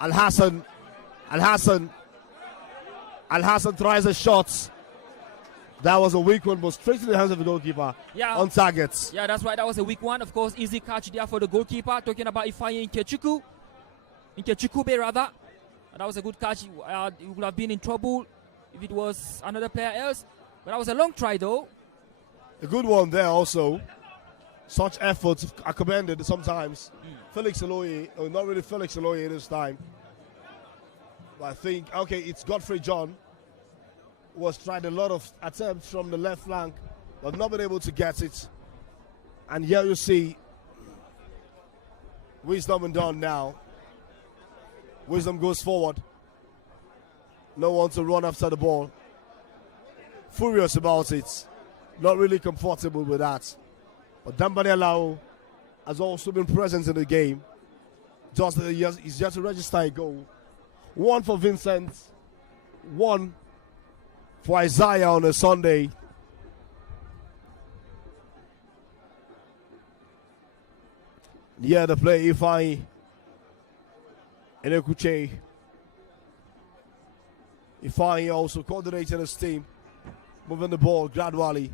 Al Hassan tries a shot. That was a weak one, but straight to the hands of the goalkeeper. Yeah, on targets. Yeah, that's right. That was a weak one. Of course, easy catch there for the goalkeeper. Talking about Ifeanyi Nkechukwu rather. That was a good catch. He would have been in trouble if it was another player else. But that was a long try, though. A good one there also. Such efforts are commended sometimes. Felix Aloye, not really Felix Aloye this time. But I think, okay, it's Godfrey John. Was tried a lot of attempts from the left flank, but not been able to get it. And here you see Wisdom and Don now. Wisdom goes forward. No one to run after the ball. Furious about it. Not really comfortable with that. But Dambani Alao has also been present in the game. He's just to register a goal. One for Vincent. One for Isaiah on a Sunday. Yeah, the play Ifeanyi Enekuche. Ifeanyi also coordinated his team, moving the ball gradually.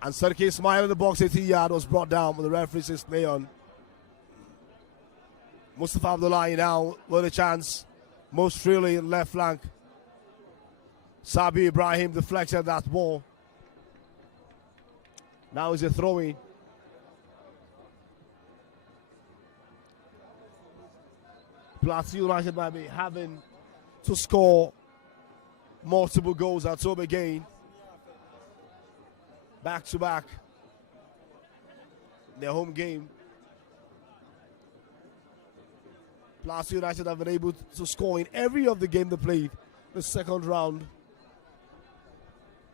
And Serki Ismail in the box, 18-yard, was brought down, but the referee says play on. Mustafa Abdullahi now with a chance, most freely in left flank. Sabi Ibrahim deflected that ball. Now is a throw-in. Plateau United might be having to score multiple goals at home again. Back to back. Their home game. Plateau United have been able to score in every of the game they played the second round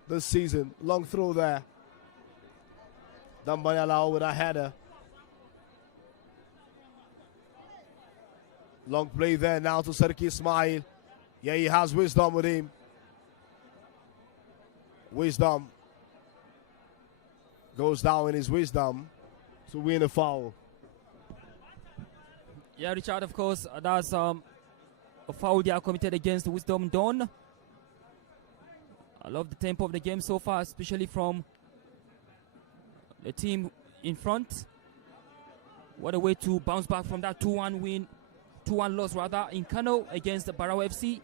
this season. Long throw there. Done by Alao with a header. Long play there now to Serki Ismail. Yeah, he has Wisdom with him. Wisdom goes down in his Wisdom to win a foul. Yeah, Richard, of course, that's a foul they are committed against Wisdom Dawn. I love the tempo of the game so far, especially from the team in front. What a way to bounce back from that 2-1 win, 2-1 loss rather, in Kano against the Barrow FC.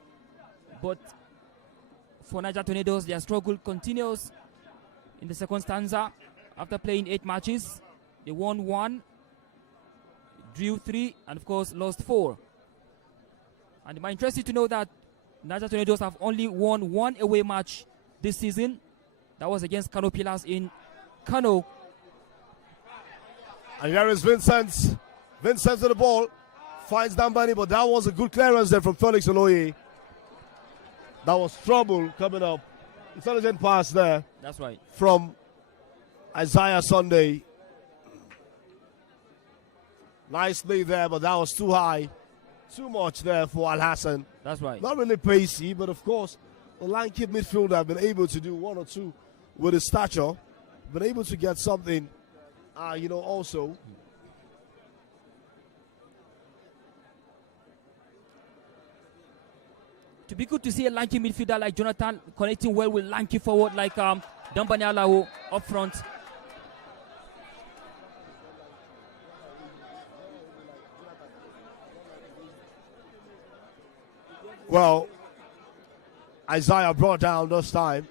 But for Niger Tornadoes, their struggle continues in the second stanza. After playing 8 matches, they won 1, drew 3, and of course lost 4. And it might interest you to know that Niger Tornadoes have only won 1 away match this season. That was against Kano Pillars in Kano. And here is Vincent. Vincent to the ball. Finds Dambani, but that was a good clearance there from Felix Aloye. That was trouble coming up. Intelligent pass there. That's right. From Isaiah Sunday. Nicely there, but that was too high. Too much there for Al Hassan. That's right. Not really pacey, but of course, the lanky midfielder have been able to do 1 or 2 with his stature. Been able to get something, also. To be good to see a lanky midfielder like Jonathan connecting well with lanky forward like Dambani Alao up front. Well, Isaiah brought down this time.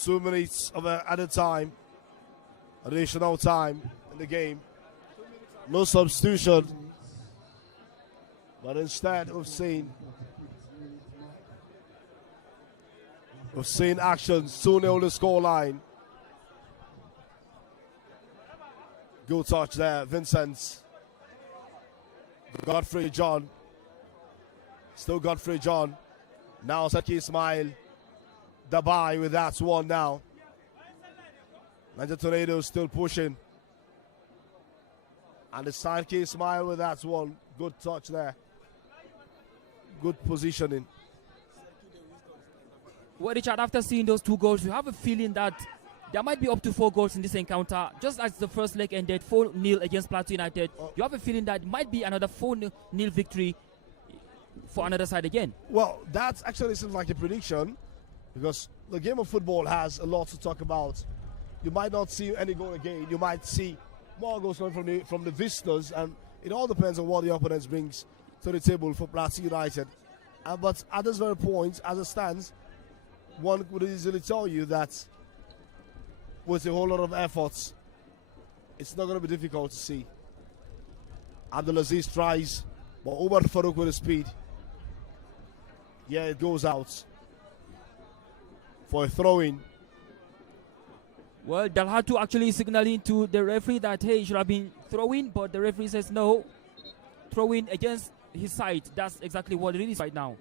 Two minutes of added time, additional time in the game. No substitution, but instead we've seen actions 2-0 the scoreline. Good touch there, Vincent. Godfrey John. Still Godfrey John. Now Saki Ismail. Dabai with that one now. Niger Tornadoes still pushing. And the Saki Ismail with that one. Good touch there. Good positioning. Well, Richard, after seeing those 2 goals, you have a feeling that there might be up to 4 goals in this encounter. Just as the first leg ended 4-0 against Plateau United, you have a feeling that it might be another 4-0 victory for another side again. Well, that actually seems like a prediction, because the game of football has a lot to talk about. You might not see any goal again. You might see more goals coming from the visitors, and it all depends on what the opponents brings to the table for Plateau United. But at this very point, as it stands, one would easily tell you that with a whole lot of efforts, it's not going to be difficult to see. Abdulaziz tries, but Umar Farouk with the speed. Yeah, it goes out for a throw-in. Well, Dalhatu actually signaling to the referee that, hey, it should have been throw-in, but the referee says no. Throw-in against his side. That's exactly what it is right now.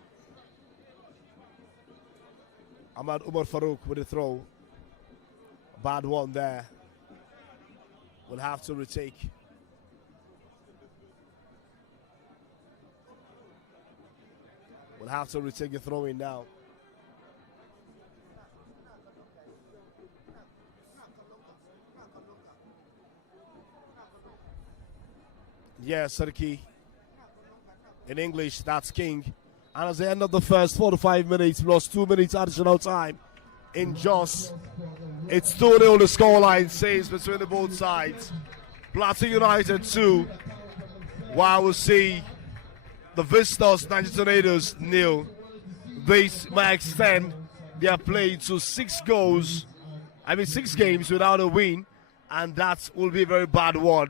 Ahmad Umar Farouk with a throw. Bad one there. Will have to retake. Will have to retake the throw in now. Yeah, Serki. In English, that's King. And at the end of the first 45 minutes plus 2 minutes additional time in Jos, it's 2-0 the scoreline says between the both sides. Plateau United 2, while we see the Visitors Niger Tornadoes 0. This might extend their play to 6 games without a win, and that will be a very bad one,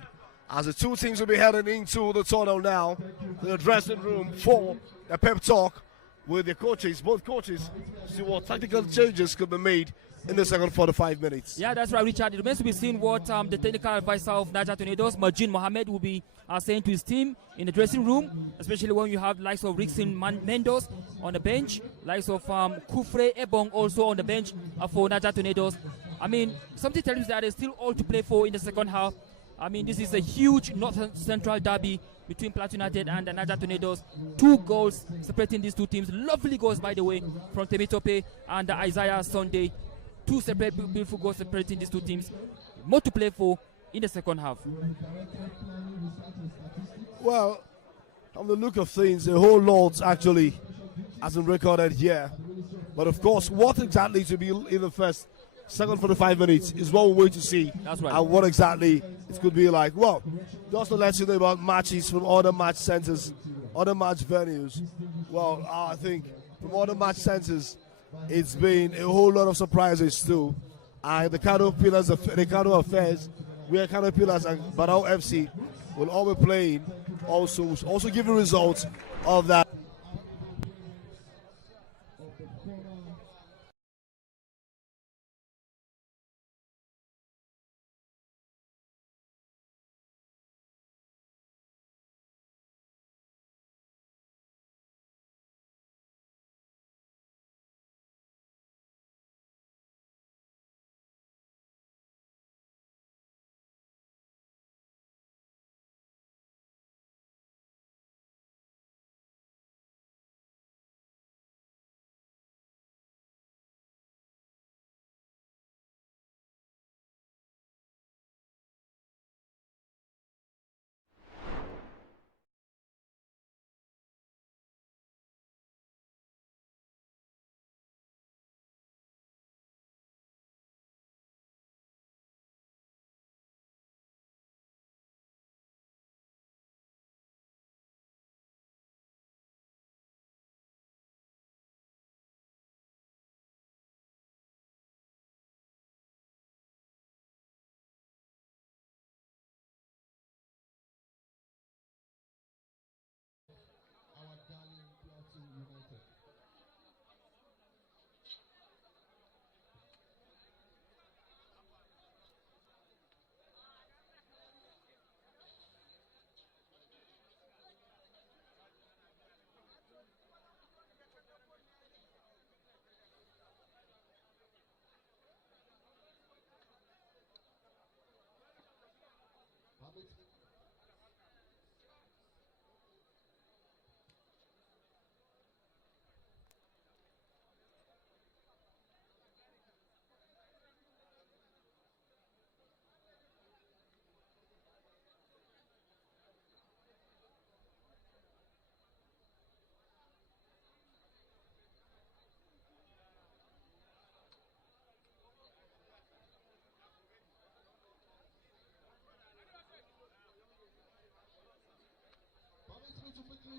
as the 2 teams will be heading into the tunnel now, to the dressing room for a pep talk with the coaches, both coaches, to see what tactical changes could be made in the second 45 minutes. Yeah, that's right, Richard. It remains to be seen what the technical advisor of Niger Tornadoes, Majin Mohammed, will be saying to his team in the dressing room, especially when you have likes of Rixin Mendos on the bench, likes of Kufre Ebong also on the bench for Niger Tornadoes. I mean, something tells me that there's still all to play for in the second half. I mean, this is a huge North Central derby between Plateau United and the Niger Tornadoes. 2 goals separating these 2 teams. Lovely goals, by the way, from Temitope and Isaiah Sunday. 2 separate beautiful goals separating these 2 teams. More to play for in the second half. Well, on the look of things, a whole lot actually hasn't recorded here. But of course, what exactly to be in the first second 45 minutes is what we're waiting to see. That's right. And what exactly it could be like. Well, just to let you know about matches from other match centers, other match venues. Well, I think from other match centers, it's been a whole lot of surprises too. And the Kano Pillars, the Kano Affairs, where Kano Pillars and Barao FC will all be playing, also give the results of that.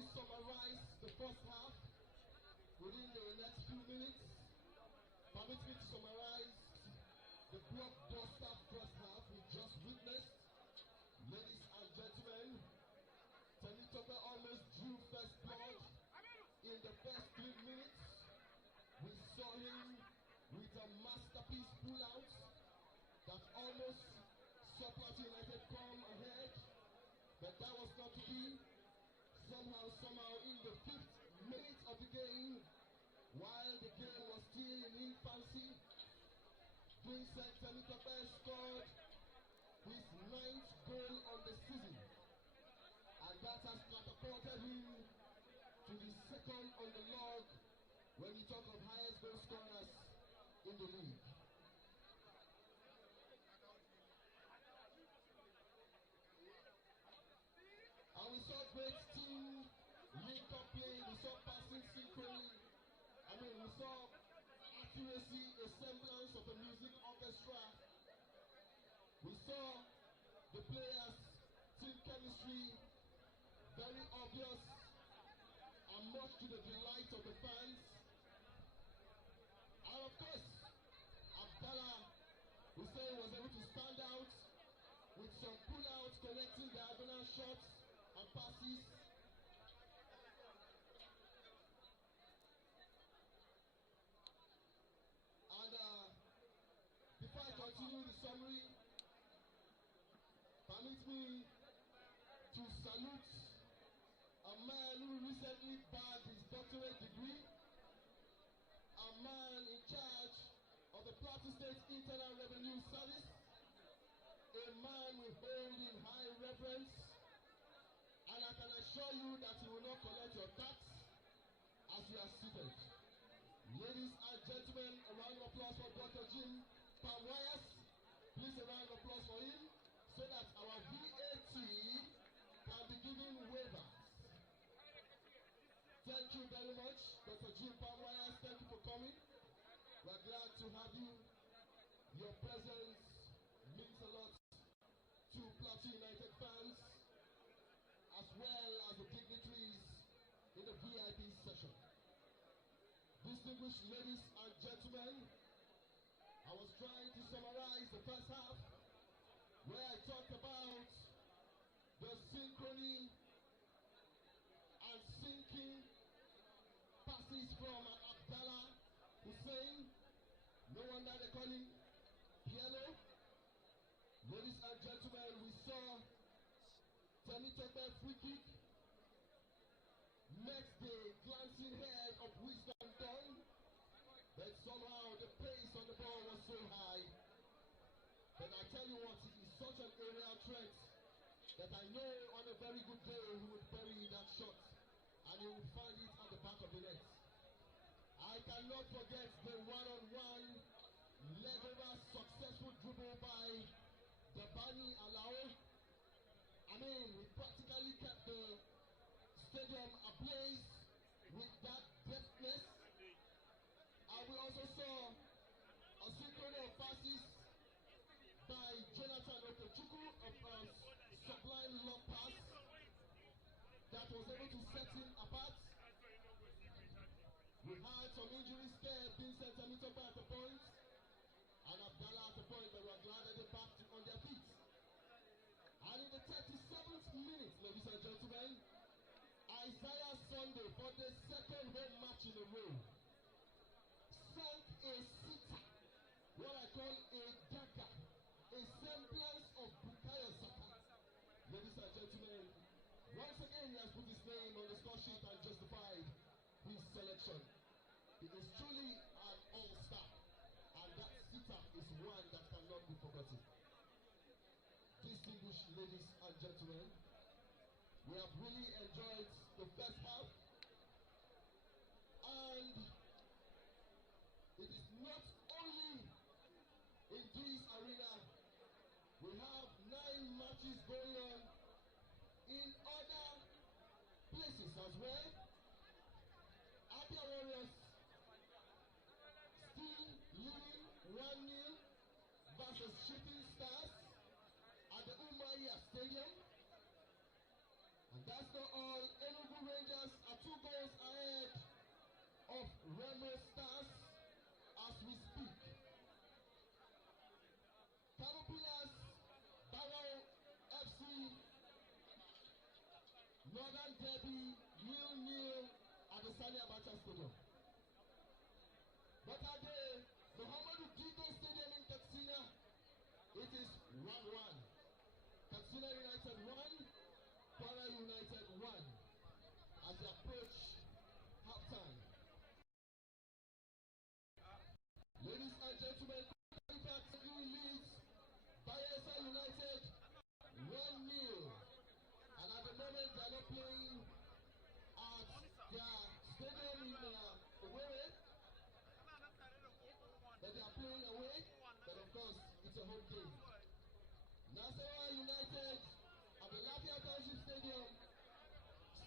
quickly summarize the first half within the next few minutes. Permit me to summarize the blockbuster first half we just witnessed. Ladies and gentlemen, Temitope almost drew first blood in the first 3 minutes. We saw him with a masterpiece pull-out that almost saw Plateau United come ahead, but that was not to be. Somehow in the 5th minute of the game, while the game was still in infancy, Vincent Temitope scored his 9th goal on the season, and that has catapulted him to the second on the log when you talk of highest goal scorers in the league. And we saw great team link-up play, we saw passing synchrony, we saw accuracy, a semblance of a music orchestra. We saw the players' team chemistry, very obvious, and much to the delight of the fans. And of course, Abdallah Hussein was able to stand out with some pull-outs, connecting diagonal shots and passes. And before I continue the summary, permit me to salute a man who recently bagged his doctorate degree, a man in charge of the Plateau State Internal Revenue Service, a man we hold in high reverence, and I can assure you that you will not collect your tax as you are seated. Ladies and gentlemen, a round of applause for Dr. Jim Pamwayas. Please a round of applause for him so that our VAT can be given waivers. Thank you very much, Dr. Jim Pamwayas. Thank you for coming. We're glad to have you. Your presence means a lot to Plateau United fans, as well as the dignitaries in the VIP session. Distinguished ladies and gentlemen, I was trying to summarize the first half where I talked about the synchrony and sinking passes from Abdallah Hussein. No wonder they call him Piano. Ladies and gentlemen, we saw Temitope free kick met the glancing head of Wisdom Dawn, but somehow the pace on the ball was so high. But I tell you what, it is such an aerial threat that I know on a very good day he would bury that shot and he would find it at the back of the net. I cannot forget the one-on-one leg over successful dribble by Dabani Alao. We practically kept the stadium ablaze with that deftness. And we also saw a synchrony of passes by Jonathan Okechukwu of a sublime long pass that was able to set him apart. We had some injuries there, Vincent Temitope at the point, and Abdallah at the point, but we are glad that they're back on their feet. And in the 37th minute, ladies and gentlemen, Isaiah Sunday, for the second home match in a row, sank a sitter, what I call a dagger, a semblance of Bukayo Saka. Ladies and gentlemen, once again he has put his name on the score sheet and justified his selection. He is truly an all-star, and that sitter is one that cannot be forgotten. Distinguished ladies and gentlemen, we have really enjoyed the first half, and it is not only in this arena. We have 9 matches going on in other places as well. Abia Warriors still leading 1-0 versus Shooting Stars at the Umayyah Stadium. And That's not all. Enugu Rangers are 2 goals ahead of Remo Stars as we speak. Caterpillars, Barrow FC, Northern Derby, 0-0 at the Sani Abacha Stadium. But again, Muhammadu Gigo Stadium in Katsina, it is 1-1. Katsina United 1, Kwara United 1 as they approach halftime. Ladies and gentlemen, Impact leads by ASN United 1-0. And at the moment, they are not playing at their stadium in Owerri, but they are playing away. But of course, it's a home game. Nasarawa United at the Lafia Township Stadium,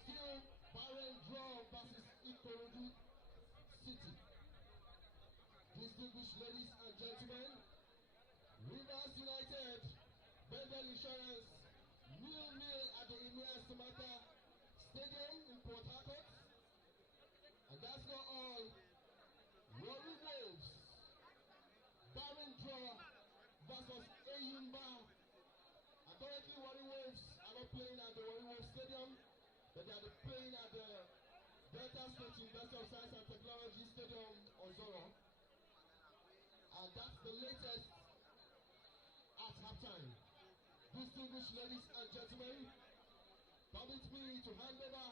still barren draw versus Ikorodu City. Distinguished ladies and gentlemen, Rivers United, Bendel Insurance, 0-0 at the Emir Samata Stadium in Port Harcourt. And that's not all. Warri Wolves, barren draw versus Eyimba. And currently Warri Wolves are not playing at the Warri Wolves Stadium, but they are playing at the Delta State University of Science and Technology Stadium on Zoro. And that's the latest at halftime. Distinguished ladies and gentlemen, permit me to hand over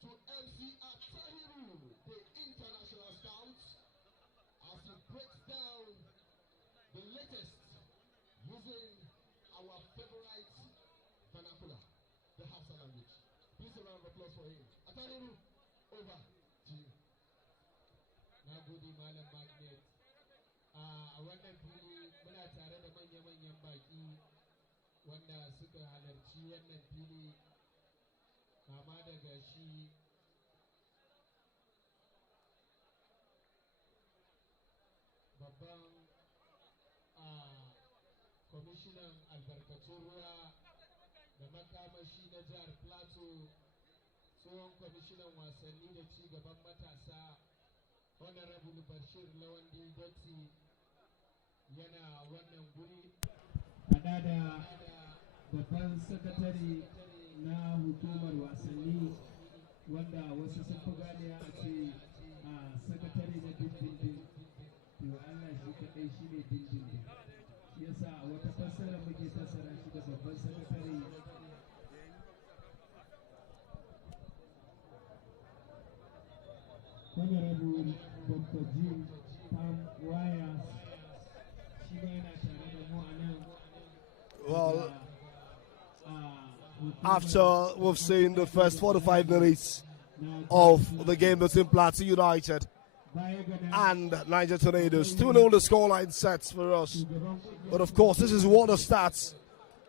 to MC Atahiru, the international scout, as he breaks down the latest using our favorite vernacular, the Hausa language. Please a round of applause for him. Atahiru, over to you. Nagode Malam Magnet. A wannan fili muna tare da manya-manyan baki wanda suka halarci wannan fili, kama daga shi babban kwamishinan albarkatun ruwa da makamashi na jihar Plateau, tsohon kwamishinan wasanni da ci gaban matasa Honorable Bashir Lawandi Dotti yana wannan guri, hada da babban sakatare na hukumar wasanni wanda wasu sun fi gane a ce sakatare na dindindin, to Allah shi kadai shi ne dindindin, shi yasa a wata fassara muke fassara shi da babban sakatare. Honorable Dr. Jim Pam Wires, shi ma yana tare da mu a nan. Well, after we've seen the first 45 minutes of the game between Plateau United and Niger Tornadoes, 2-0 the scoreline sets for us. But of course, this is what the stats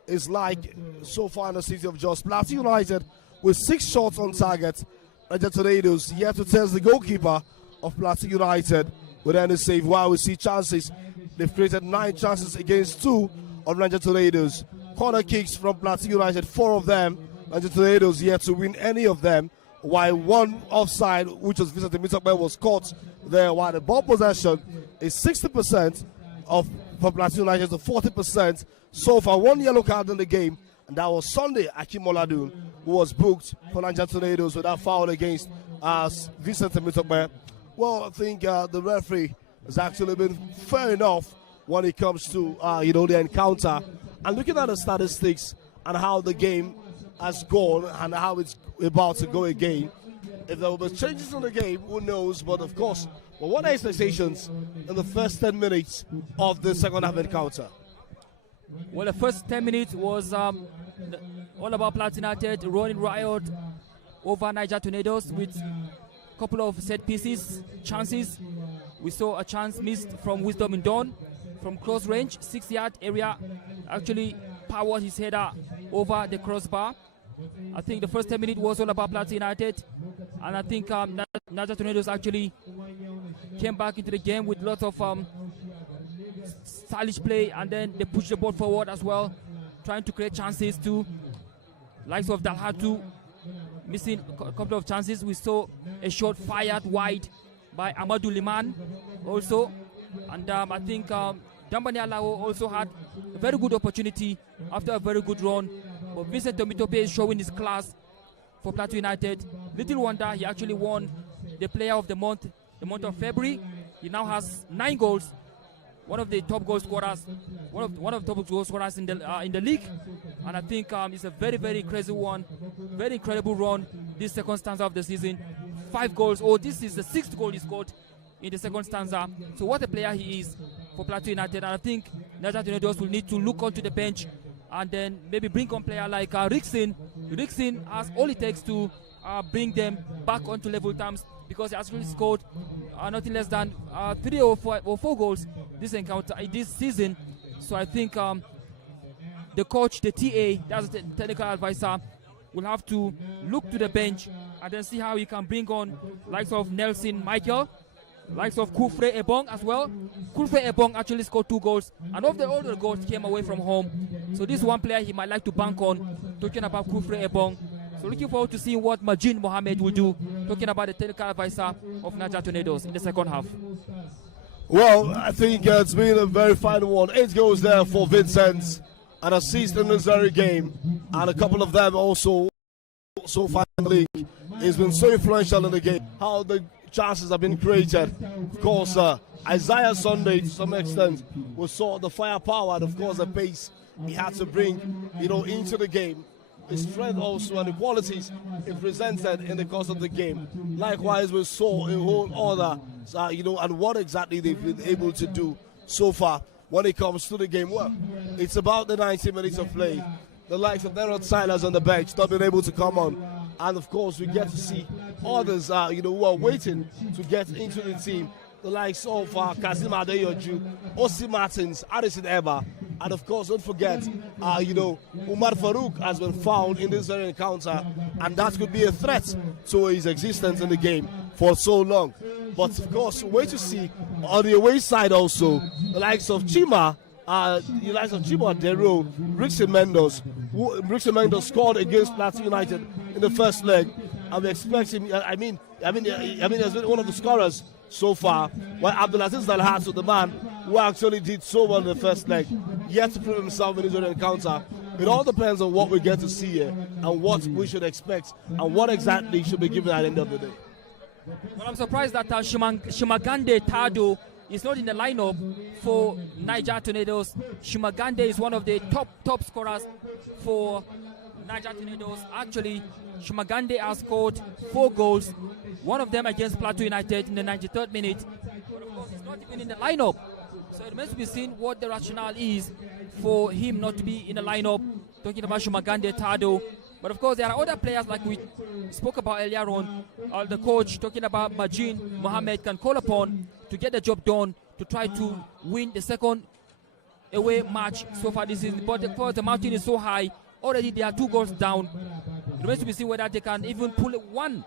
is like so far in the city of Jos. Plateau United with 6 shots on target. Niger Tornadoes yet to test the goalkeeper of Plateau United with any save. While we see chances, they've created 9 chances against 2 of Niger Tornadoes. Corner kicks from Plateau United, 4 of them. Niger Tornadoes yet to win any of them, while 1 offside, which was Vincent Mitokbe, was caught there. While the ball possession is 60% for Plateau United to 40%. So far, 1 yellow card in the game, and that was Sunday Akim Moladun, who was booked for Niger Tornadoes with that foul against Vincent Mitokbe. Well, I think the referee has actually been fair enough when it comes to the encounter, and looking at the statistics and how the game has gone and how it's about to go again. If there will be changes in the game, who knows? But of course, what are expectations in the first 10 minutes of the second half encounter? Well, the first 10 minutes was all about Plateau United running riot over Niger Tornadoes with a couple of set pieces, chances. We saw a chance missed from Wisdom in Dawn from close range, 6-yard area. Actually powered his header over the crossbar. I think the first 10 minutes was all about Plateau United, and I think Niger Tornadoes actually came back into the game with lots of stylish play, and then they pushed the ball forward as well, trying to create chances too. Likes of Dalhatu missing a couple of chances. We saw a shot fired wide by Amadou Liman also. And I think Dambani Alao also had a very good opportunity after a very good run. But Vincent Tomitope is showing his class for Plateau United. Little wonder he actually won the Player of the Month of February. He now has 9 goals, one of the top goal scorers, one of the top goal scorers in the league. And I think it's a very, very crazy one, very incredible run this second stanza of the season. 5 goals. Oh, this is the 6th goal he scored in the second stanza. So what a player he is for Plateau United. And I think Nigerian Tornadoes will need to look onto the bench and then maybe bring on a player like Rickson. Rickson has all it takes to bring them back onto level terms, because he has really scored nothing less than 3 or 4 goals this season. So I think the coach, the TA, that's the technical advisor, will have to look to the bench and then see how he can bring on likes of Nelson Michael, likes of Kufre Ebong as well. Kufre Ebong actually scored 2 goals, and all the goals came away from home. So this is one player he might like to bank on, talking about Kufre Ebong. So looking forward to seeing what Majin Mohammed will do, talking about the technical advisor of Niger Tornadoes in the second half. Well, I think it's been a very fine one. 8 goals there for Vincent, an assist in this very game, and a couple of them also so far in the league. He's been so influential in the game. How the chances have been created. Of course, Isaiah Sunday, to some extent, we saw the firepower and, of course, the pace he had to bring, into the game. The strength also and the qualities he presented in the course of the game. Likewise, we saw a whole other, and what exactly they've been able to do so far when it comes to the game. Well, it's about the 90 minutes of play. The likes of Nerod Silas on the bench not being able to come on. And of course, we get to see others, who are waiting to get into the team. The likes of Kazim Adeyoju, Osi Martins, Addison Eba, and of course, don't forget, Umar Farouk has been fouled in this very encounter, and that could be a threat to his existence in the game for so long. But of course, wait to see on the away side also, the likes of Chima, Dero, Rickson Mendoz. Rickson Mendoz scored against Plateau United in the first leg, and we expect him. I mean, he's been one of the scorers so far. While Abdulaziz Dalhatu, the man who actually did so well in the first leg, yet to prove himself in his own encounter. It all depends on what we get to see here and what we should expect and what exactly should be given at the end of the day. Well, I'm surprised that Shimagande Tado is not in the lineup for Niger Tornadoes. Shimagande is one of the top scorers for Niger Tornadoes. Actually, Shimagande has scored 4 goals, one of them against Plateau United in the 93rd minute. But of course, he's not even in the lineup. So it remains to be seen what the rationale is for him not to be in the lineup, talking about Shimagande Tado. But of course, there are other players like we spoke about earlier on. The coach talking about Majin Mohammed can call upon to get the job done, to try to win the second away match so far this season. But of course, the mountain is so high. Already they are 2 goals down. It remains to be seen whether they can even pull one.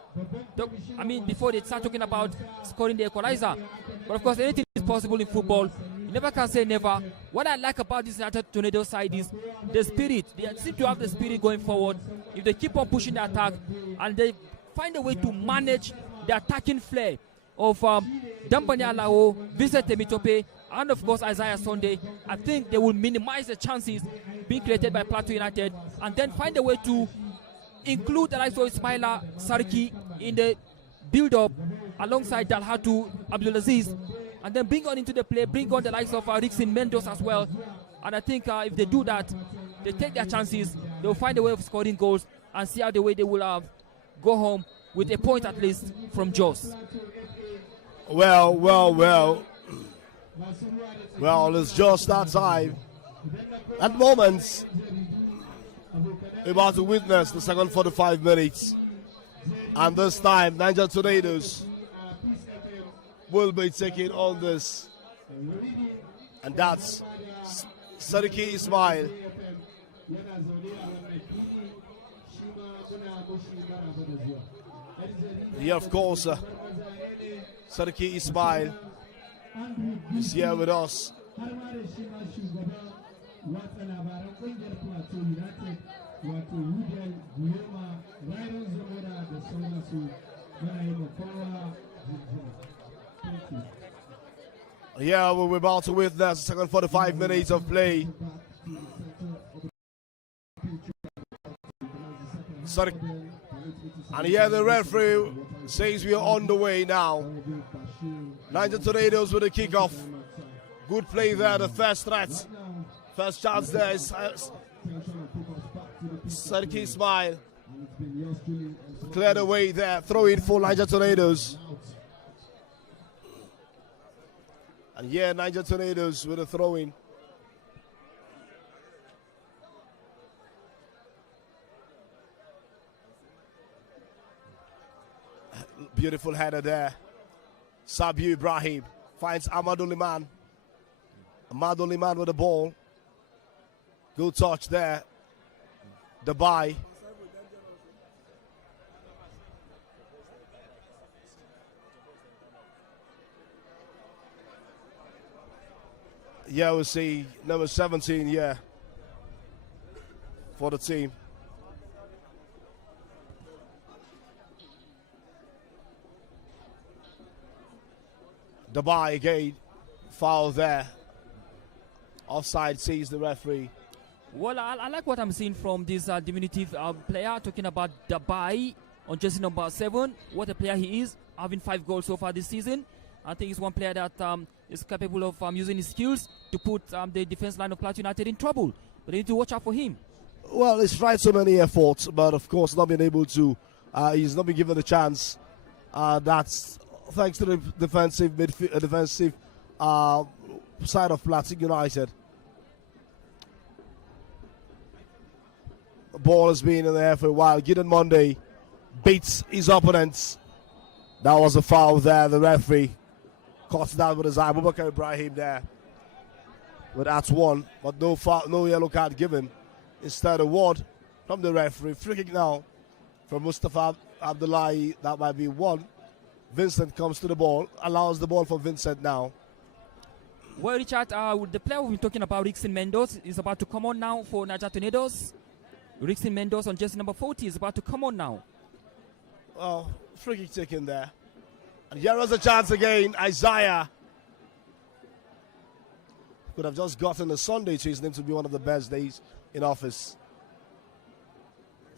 Before they start talking about scoring the equalizer. But of course, anything is possible in football. You never can say never. What I like about this United Tornado side is the spirit. They seem to have the spirit going forward. If they keep on pushing the attack and they find a way to manage the attacking flair of Dambani Alao, Vincent Temitope, and of course Isaiah Sunday, I think they will minimize the chances being created by Plateau United and then find a way to include the likes of Ismaila Sarki in the build-up alongside Dalhatu Abdulaziz, and then bring on into the play, bring on the likes of Rickson Mendoz as well. And I think if they do that, they take their chances, they'll find a way of scoring goals and see how the way they will go home with a point at least from Jos. Well, it's just that time. At the moment, we're about to witness the second 45 minutes. And this time, Niger Tornadoes will be taking on this. And that's Sadiki Ismail. Here, of course, Sadiki Ismail is here with us. wato Ruben Guillaume Ryan Zamora da sauransu muna yi ma kowa jinjina. Thank you. Yeah, we're about to witness the second 45 minutes of play. Sorry. And here the referee says we are on the way now. Niger Tornadoes with a kickoff. Good play there, the first threat. First chance there is Sarki Ismail. Cleared away there, throw in for Niger Tornadoes. And yeah, Niger Tornadoes with a throw in. Beautiful header there. Sabiu Ibrahim finds Amadou Liman. Amadou Liman with the ball. Good touch there. Dubai. Yeah, we'll see number 17, yeah, for the team. Dubai again, foul there. Offside, sees the referee. Well, I like what I'm seeing from this diminutive player, talking about Dubai on jersey number 7. What a player he is, having 5 goals so far this season. I think he's one player that is capable of using his skills to put the defense line of Plateau United in trouble. But they need to watch out for him. Well, he's tried so many efforts, but of course not been able to. He's not been given a chance. That's thanks to the defensive side of Plateau United. The ball has been in the air for a while. Gideon Monday beats his opponents. That was a foul there. The referee caught that with his eye. Abubakar Ibrahim there. But that's one. But no foul, no yellow card given. Instead, a ward from the referee. Free kick now from Mustafa Abdullahi. That might be one. Vincent comes to the ball. Allows the ball for Vincent now. Well, Richard, the player we've been talking about, Rixin Mendoz, is about to come on now for Niger Tornadoes. Rixin Mendoz on jersey number 40 is about to come on now. Oh, free kick taken there. And here is a chance again. Isaiah could have just gotten a Sunday to his name to be one of the best days in office.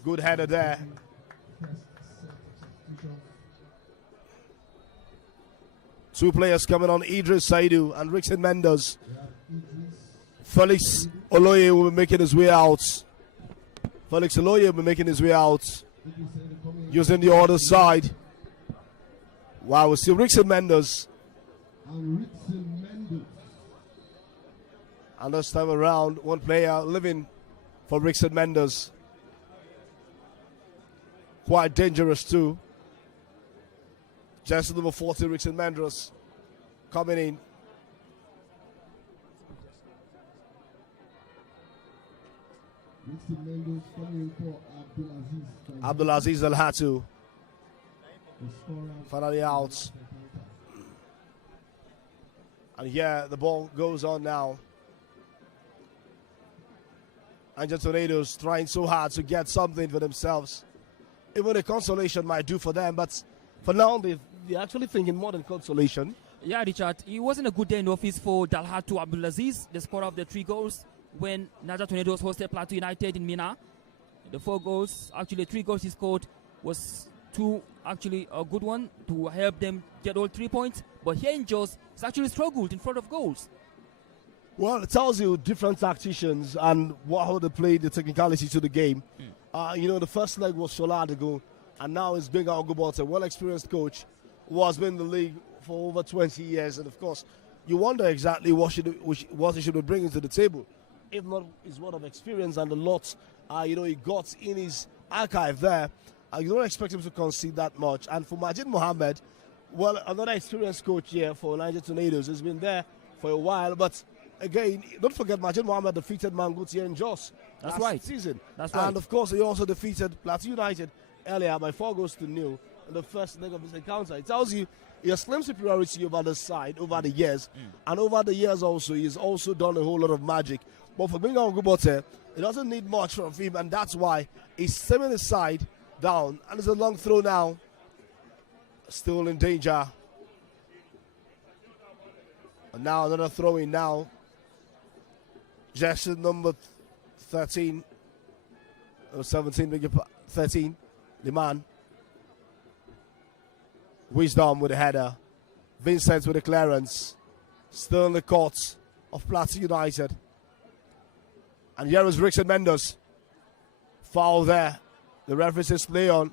Good header there. Two players coming on, Idris Saidu and Rixin Mendoz. Felix Oloye will be making his way out. Felix Oloye will be making his way out using the other side. Wow, we see Rixin Mendoz. And this time around, one player living for Rixin Mendoz. Quite dangerous too. Just number 40, Rixin Mendoz coming in. Abdulaziz Al Hatu. Finally out. And yeah, the ball goes on now. Niger Tornadoes trying so hard to get something for themselves. Even a consolation might do for them, but for now they're actually thinking more than consolation. Yeah, Richard, it wasn't a good day in office for Dalhatu Abdulaziz, the scorer of the 3 goals when Niger Tornadoes hosted Plateau United in Mina. The 4 goals, actually 3 goals he scored, was 2 actually a good one to help them get all 3 points. But here in Jos, he's actually struggled in front of goals. Well, it tells you different tacticians and how they play the technicality to the game. You know, the first leg was Shola Adego, and now it's Benga Ogubot, a well-experienced coach who has been in the league for over 20 years. And of course, you wonder exactly what he should be bringing to the table, if not his word of experience and the lots you know, he got in his archive there. You don't expect him to concede that much. And for Majid Mohammed, well, another experienced coach here for Niger Tornadoes. He's been there for a while, but again, don't forget Majid Mohammed defeated Mangut here in Jos last season. That's right. And of course, he also defeated Plateau United earlier by 4-0 in the first leg of this encounter. It tells you he has slim superiority over the side over the years. And over the years also, he's also done a whole lot of magic But for Bingham Gubote, it doesn't need much from him, and that's why he's stemming the side down. And it's a long throw now. Still in danger. And now another throw in now. Jackson number 13. Or 17, 13. The man. Wisdom with a header. Vincent with a clearance. Still in the court of Plateau United. And here is Rickson Mendes. Foul there. The referee says play on.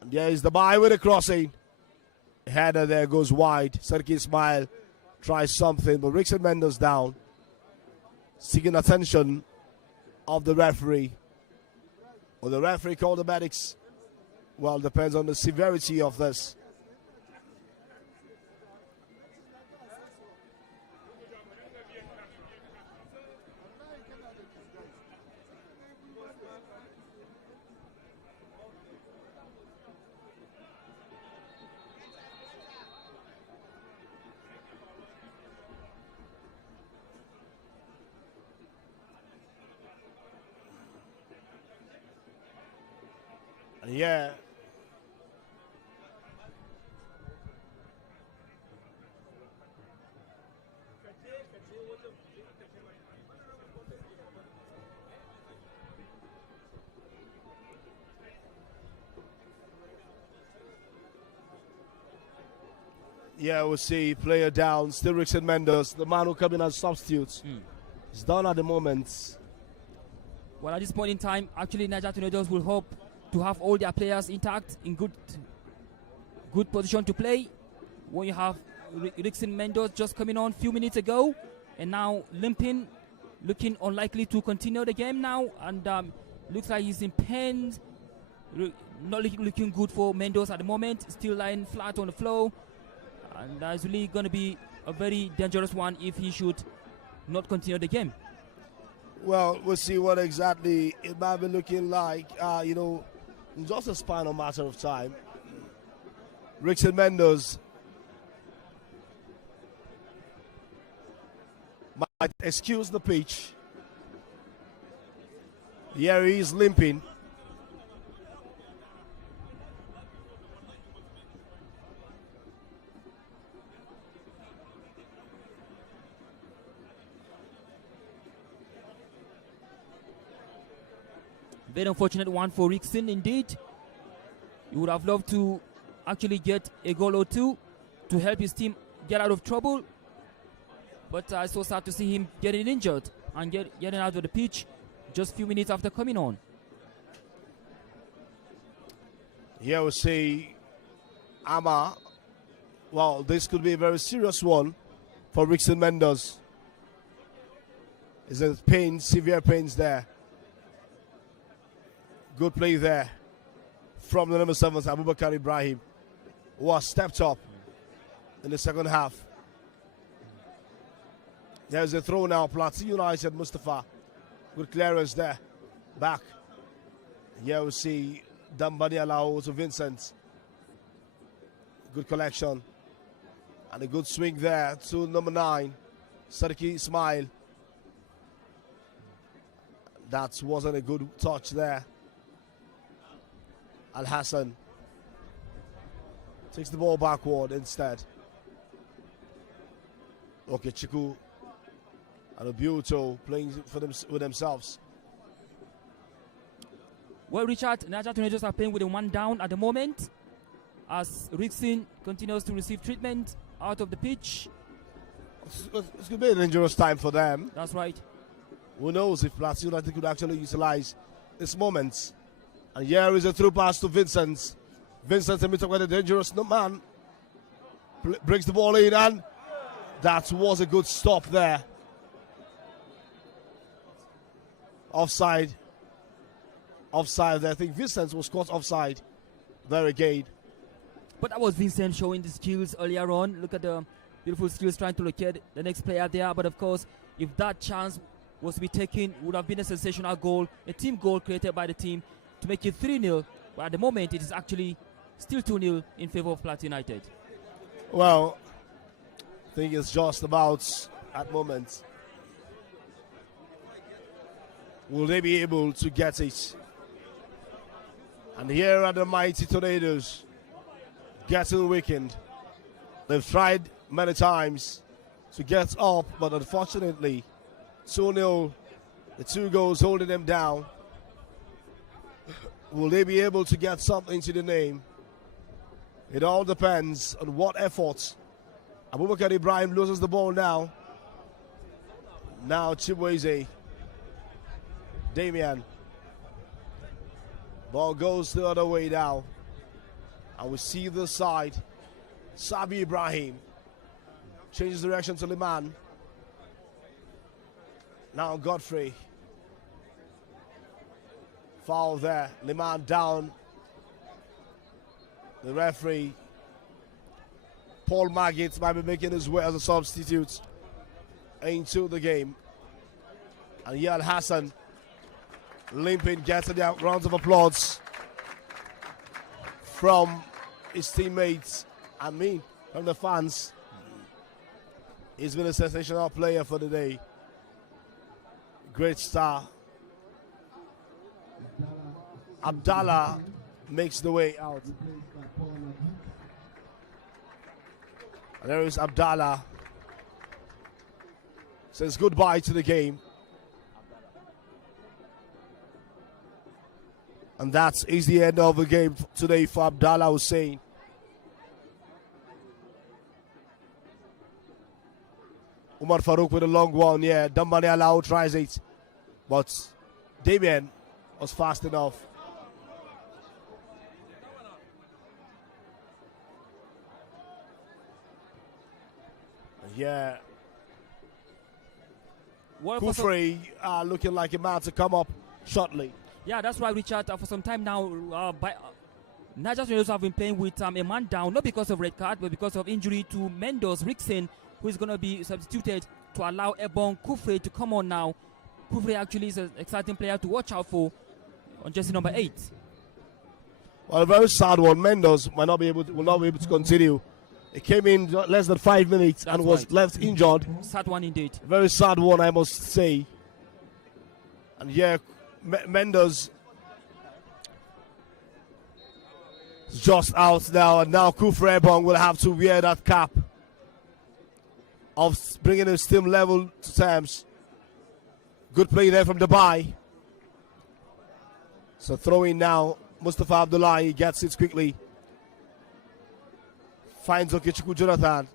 And here is the bye with a crossing. Header there goes wide. Serki Ismail tries something, but Rickson Mendes down. Seeking attention of the referee. Will the referee call the medics? Well, depends on the severity of this. Yeah. Yeah, we'll see player down. Still Rickson Mendes, the man who come in as substitute. It's done at the moment. Well, at this point in time, actually, Niger Tornadoes will hope to have all their players intact in good position to play. When you have Rickson Mendes just coming on a few minutes ago, and now limping, looking unlikely to continue the game now, and looks like he's in pain. Not looking good for Mendes at the moment. Still lying flat on the floor, and that's really going to be a very dangerous one if he should not continue the game. Well, we'll see what exactly it might be looking like. Just a spinal matter of time. Rickson Mendes might excuse the pitch. Here he is limping. Very unfortunate one for Rickson indeed. He would have loved to actually get a goal or two to help his team get out of trouble. But I so sad to see him getting injured and getting out of the pitch just a few minutes after coming on. Here we see Ama. Well, this could be a very serious one for Rickson Mendes. He's in pain, severe pains there. Good play there from the number 7, Abubakar Ibrahim, who has stepped up in the second half. There's a throw now, Plateau United, Mustafa. Good clearance there. Back. Here we see Dambani Alao to Vincent. Good collection. And a good swing there to number 9, Sarki Ismail. That wasn't a good touch there. Al Hassan takes the ball backward instead. Okay, Chiku and Obuto playing for them with themselves. Well, Richard, Niger Tornadoes are playing with a one down at the moment as Rickson continues to receive treatment out of the pitch. It's going to be a dangerous time for them. That's right. Who knows if Plateau United could actually utilize this moment. And here is a through pass to Vincent. Vincent meets up with a dangerous man. Brings the ball in, and that was a good stop there. Offside. Offside there. I think Vincent was caught offside there again. But that was Vincent showing the skills earlier on. Look at the beautiful skills trying to locate the next player there. But of course, if that chance was to be taken, it would have been a sensational goal. A team goal created by the team to make it 3-0, but at the moment it is actually still 2-0 in favor of Plateau United. Well, I think it's just about at moment. Will they be able to get it? And here are the mighty Tornadoes getting weakened. They've tried many times to get up, but unfortunately, 2-0, the 2 goals holding them down. Will they be able to get something to the name? It all depends on what efforts. Abubakar Ibrahim loses the ball now. Now Chibueze. Damian. Ball goes the other way now. And we see the side. Sabi Ibrahim changes direction to Liman. Now Godfrey. Foul there. Liman down. The referee, Paul Maggot, might be making his way as a substitute into the game. And Yad Hassan limping, getting the rounds of applause from his teammates. From the fans. He's been a sensational player for the day. Great star. Abdallah makes the way out. And there is Abdallah. Says goodbye to the game. And that is the end of the game today for Abdallah Hussein. Umar Farouk with a long one, yeah. Dambani Alao tries it. But Damien was fast enough. Yeah. Kufri looking like a man to come up shortly. Yeah, that's right, Richard. For some time now, Niger Tornadoes have been playing with a man down, not because of red card, but because of injury to Mendoz Rickson, who is going to be substituted to allow Ebon Kufri to come on now. Kufri actually is an exciting player to watch out for on jersey number 8. Well, a very sad one. Mendoz will not be able to continue. He came in less than 5 minutes and was left injured. Sad one indeed. Very sad one, I must say. And yeah, Mendoz is just out now, and now Kufri Ebong will have to wear that cap of bringing his team level to terms. Good play there from Dubai. So throwing now, Mustafa Abdullahi gets it quickly. Finds Okechukwu Jonathan.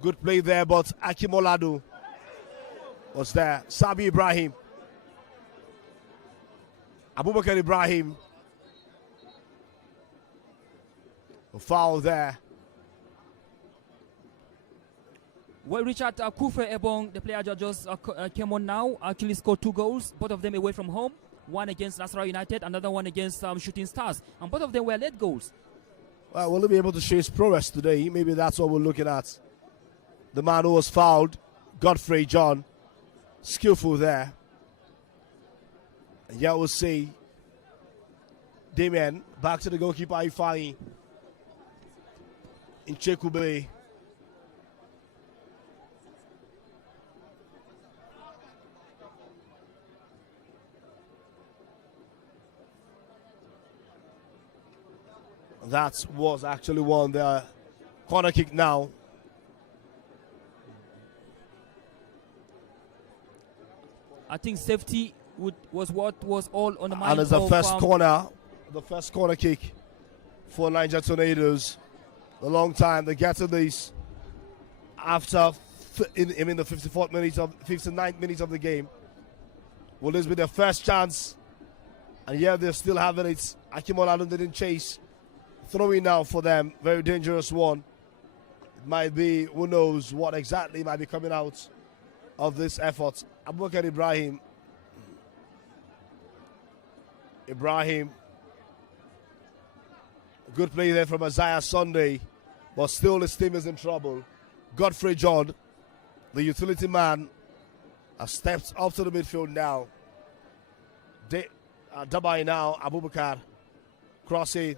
Good play there, but Akimoladu was there. Sabi Ibrahim. Abubakar Ibrahim. A foul there. Well, Richard, Kufre Ebong, the player just came on now, actually scored 2 goals, both of them away from home. One against Nasarawa United, another one against Shooting Stars. And both of them were late goals. Well, will he be able to show his prowess today? Maybe that's what we're looking at. The man who was fouled, Godfrey John, skillful there. And yeah, we'll see Damien back to the goalkeeper Ifeanyi in Chekube. That was actually won the corner kick now. I think safety was what was all on the mind. And it's the first corner kick for Niger Tornadoes. A long time. They get to this after the 59th minute of the game. Will this be their first chance? And yeah, they're still having it. Akimoladu didn't chase. Throwing now for them, very dangerous one. It might be, who knows what exactly might be coming out of this effort. Abubakar Ibrahim. Good play there from Isaiah Sunday, but still his team is in trouble. Godfrey John, the utility man, has stepped up to the midfield now. Dabai now, Abubakar, crossing.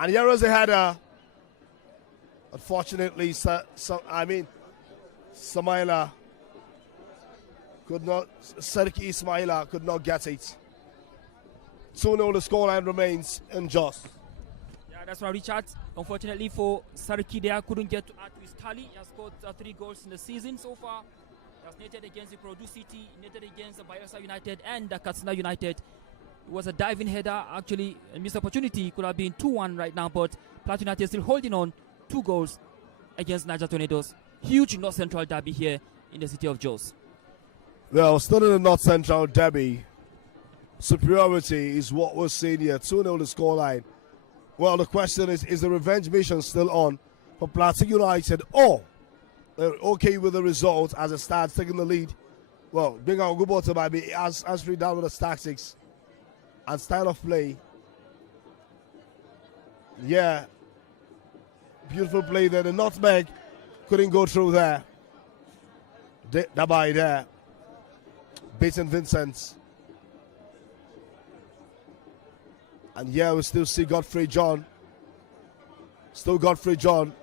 And here is a header. Unfortunately, Samaila Could not, Serki Ismaila could not get it. 2-0 the scoreline remains unjust. Yeah, that's right, Richard. Unfortunately for Sarki, they couldn't get to add to his tally. He has scored 3 goals in the season so far. He has netted against the Produce City, netted against the Bayelsa United and the Katsina United. It was a diving header, actually, a missed opportunity. It could have been 2-1 right now, but Plateau United still holding on. 2 goals against Niger Tornadoes. Huge North Central derby here in the city of Jos. Well, still in the North Central derby, superiority is what we're seeing here. 2-0 the scoreline. Well, the question is the revenge mission still on for Plateau United, or they're okay with the result as it starts taking the lead? Well, Big Al Gubota might be answering down with his tactics and style of play. Yeah. Beautiful play there. The nutmeg couldn't go through there. Dabai there. Baton Vincent. And yeah, we still see Godfrey John. Still Godfrey John.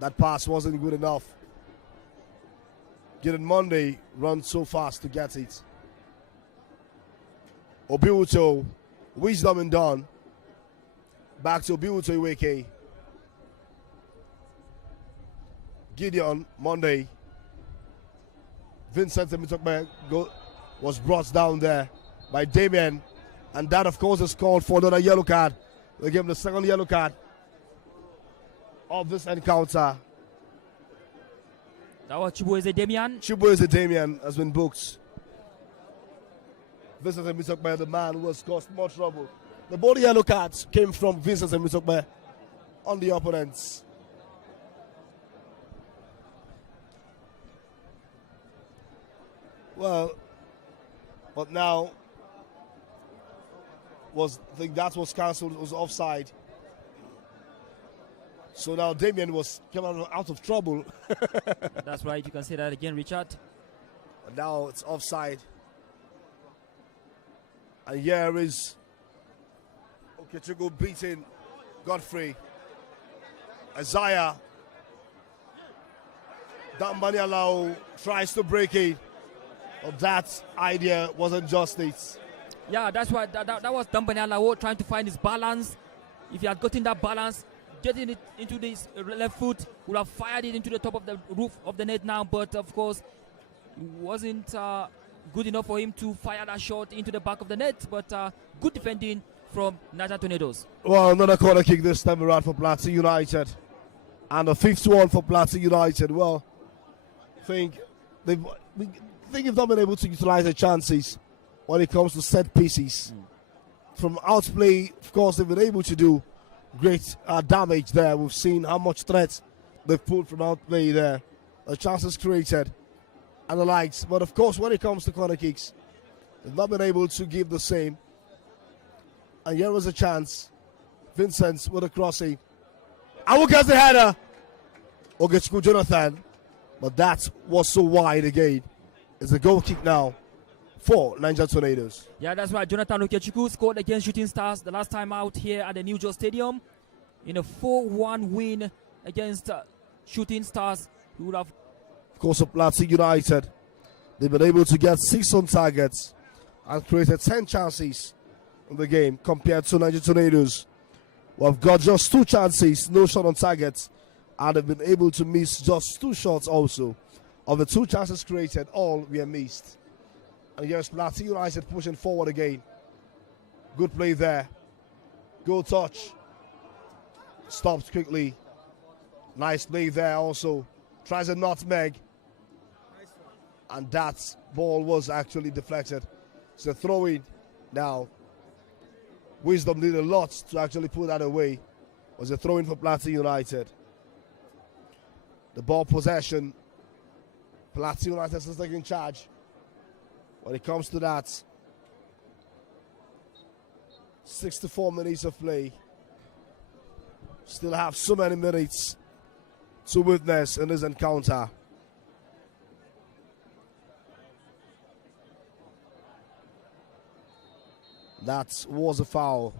That pass wasn't good enough. Gideon Monday run so fast to get it. Obiuto, Wisdom and Don. Back to Obiuto Iweke. Gideon Monday. Vincent Mitokbe was brought down there by Damien. And that, of course, is called for another yellow card. They give him the second yellow card of this encounter. That was Chibueze Damian. Chibueze Damian has been booked. Vincent Mitokbe, the man who has caused more trouble. The both yellow cards came from Vincent Mitokbe on the opponents. Well, but now I think that was cancelled. It was offside. So now Damien was coming out of trouble. That's right. You can say that again, Richard. And now it's offside. And here is Okechukwu beating Godfrey. Isaiah. Dambani Alao tries to break it. But that idea wasn't justice. Yeah, that's why that was Dambani Alao trying to find his balance. If he had gotten that balance, getting it into his left foot, would have fired it into the top of the roof of the net now. But of course, it wasn't good enough for him to fire that shot into the back of the net. But good defending from Niger Tornadoes. Well, another corner kick this time around for Plateau United. And a fifth one for Plateau United. Well, I think they've not been able to utilize their chances when it comes to set pieces. From outplay, of course, they've been able to do great damage there. We've seen how much threat they've pulled from outplay there. The chances created and the likes. But of course, when it comes to corner kicks, they've not been able to give the same. And here was a chance. Vincent with a crossing. And who gets the header? Okechukwu Jonathan. But that was so wide again. It's a goal kick now for Niger Tornadoes. Yeah, that's right. Jonathan Okechukwu scored against Shooting Stars the last time out here at the New Jos Stadium in a 4-1 win against Shooting Stars. Who would have, of course, of Plateau United. They've been able to get 6 on targets and created 10 chances in the game compared to Niger Tornadoes. We've got just 2 chances, no shot on target, and they've been able to miss just 2 shots also. Of the 2 chances created, all were missed. And here's Plateau United pushing forward again. Good play there. Good touch. Stopped quickly. Nice play there also. Tries a nutmeg. And that ball was actually deflected. It's a throw-in now. Wisdom did a lot to actually put that away. It was a throw-in for Plateau United. The ball possession. Plateau United is taking charge. When it comes to that, 64 minutes of play. Still have so many minutes to witness in this encounter. That was a foul.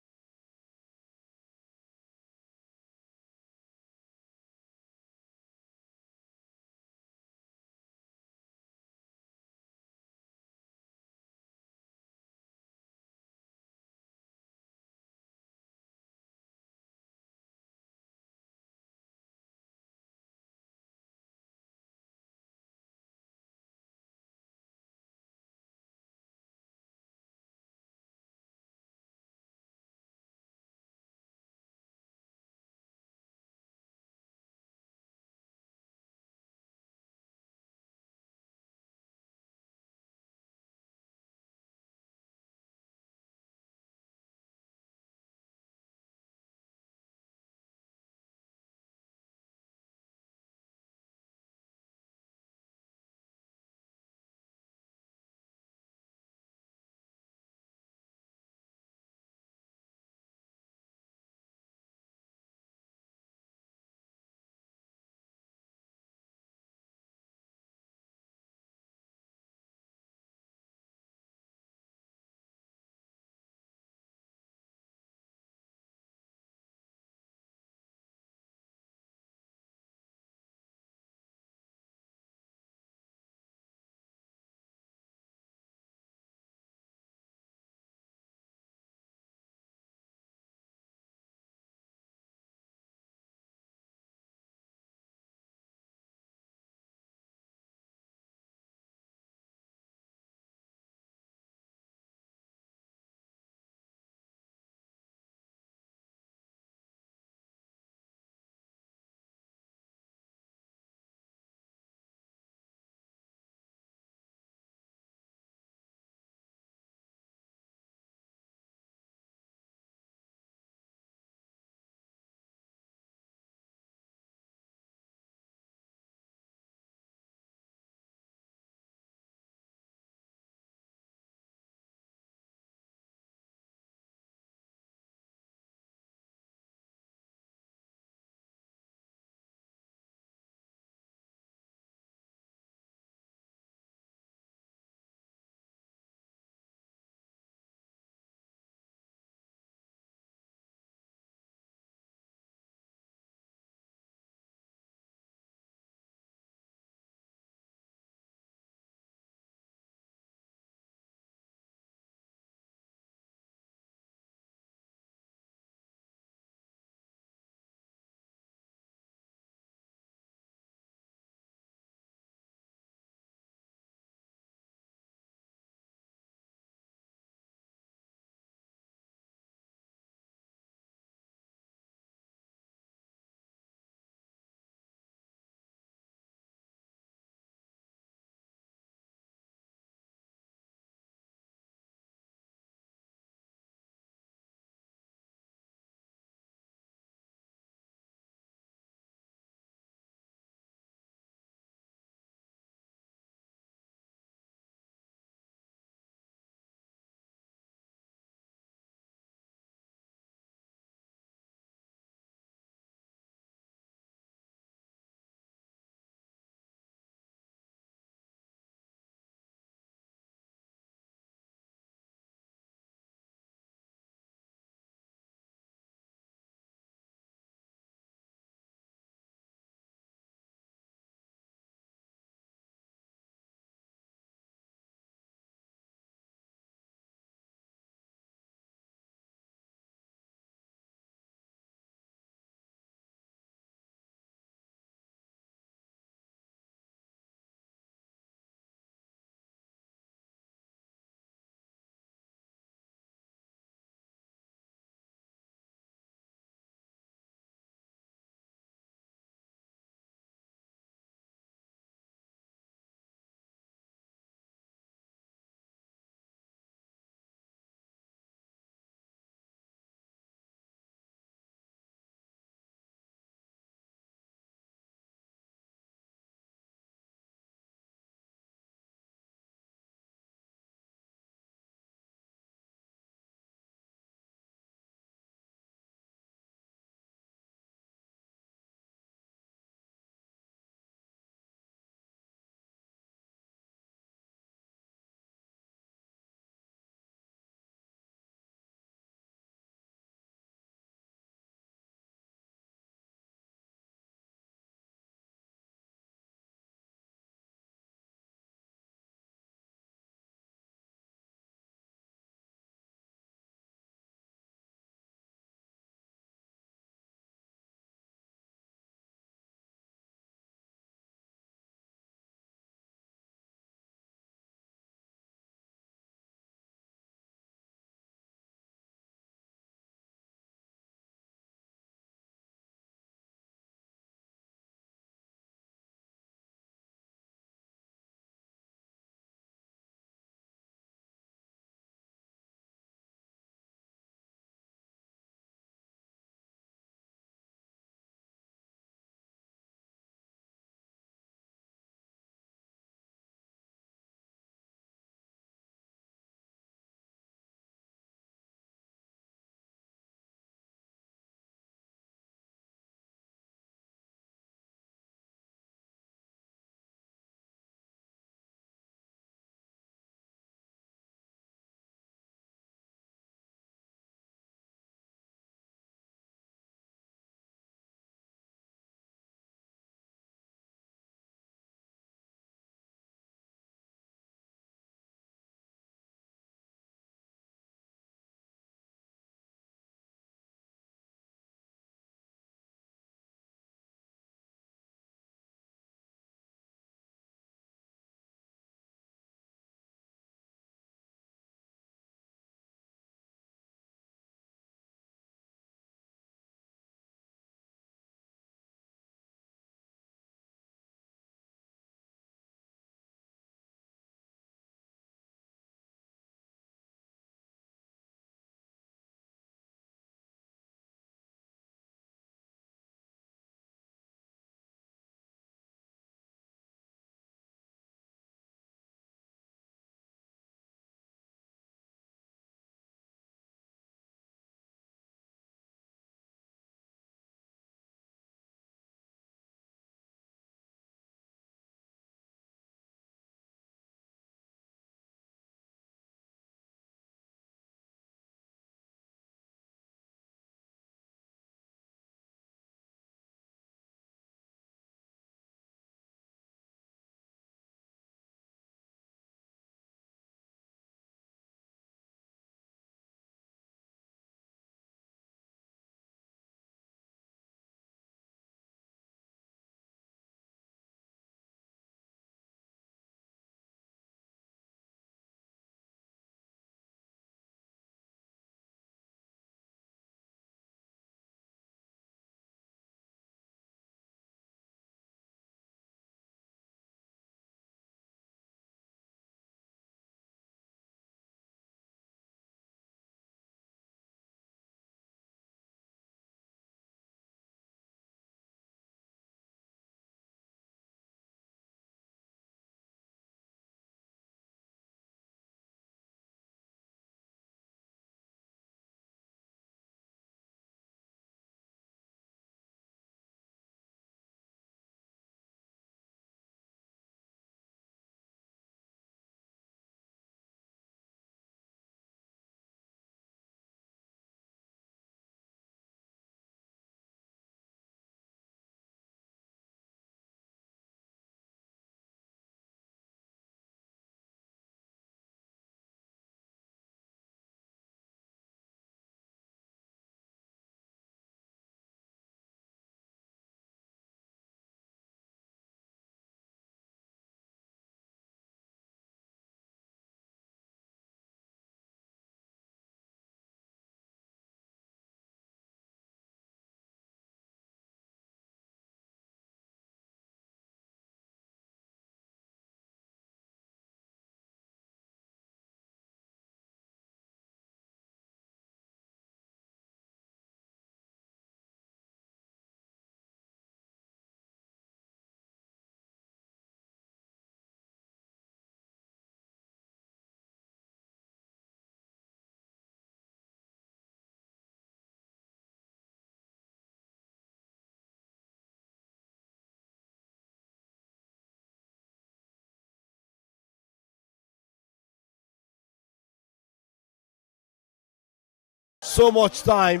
so much time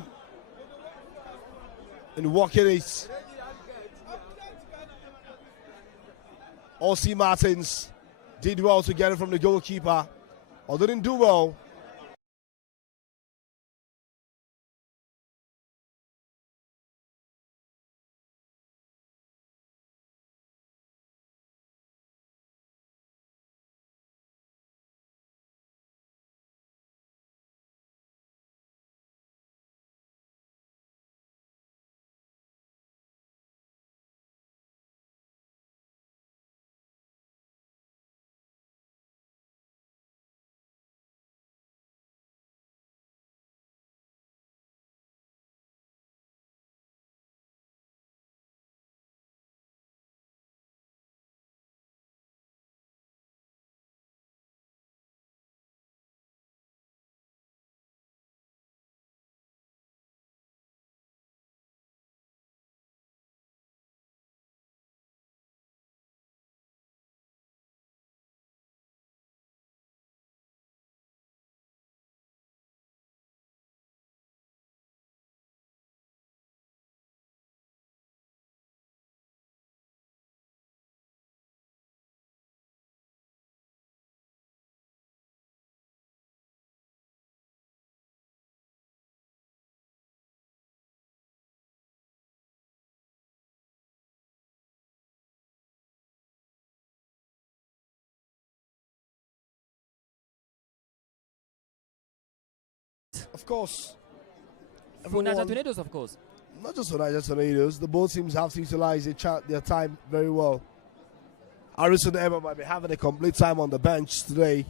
in working it. O.C. Martins did well to get it from the goalkeeper, or didn't do well. Of course, For Niger everyone, Tornadoes, of course. not just for Niger Tornadoes, the both teams have to utilize their time very well. Harrison Emma might be having a complete time on the bench today.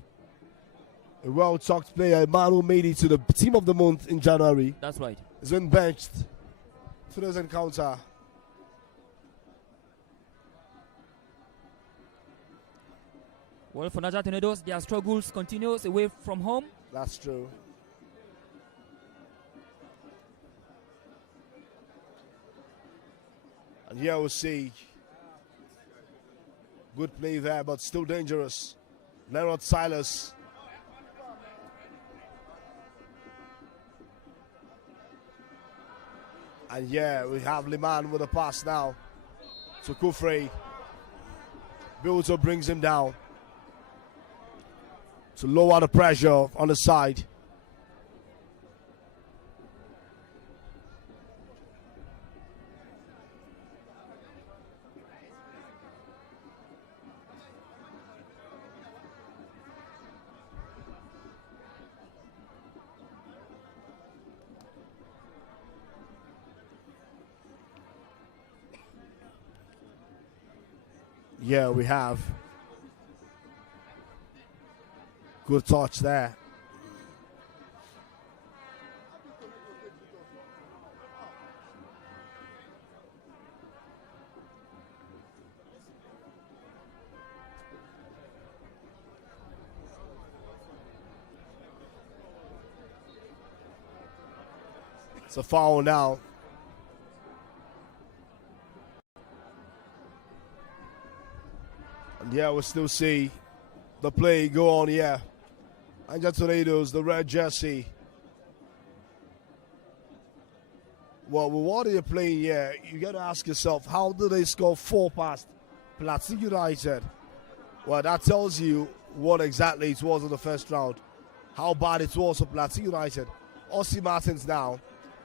A well-talked player, a man who made it to the team of the month in January, That's right. has been benched. Today's encounter. Well, for Niger Tornadoes, their struggles continues away from home. That's true. And here we'll see. Good play there, but still dangerous. Leonard Silas. And yeah, we have Liman with a pass now to Kufrey. Bilto brings him down to lower the pressure on the side. Yeah, we have. Good touch there. It's a foul now. And yeah, we'll still see the play go on here. Niger Tornadoes, the red jersey. Well, with what they're playing here, you got to ask yourself, how did they score 4 past Plateau United? Well, that tells you what exactly it was in the first round. How bad it was for Plateau United. O.C. Martins now.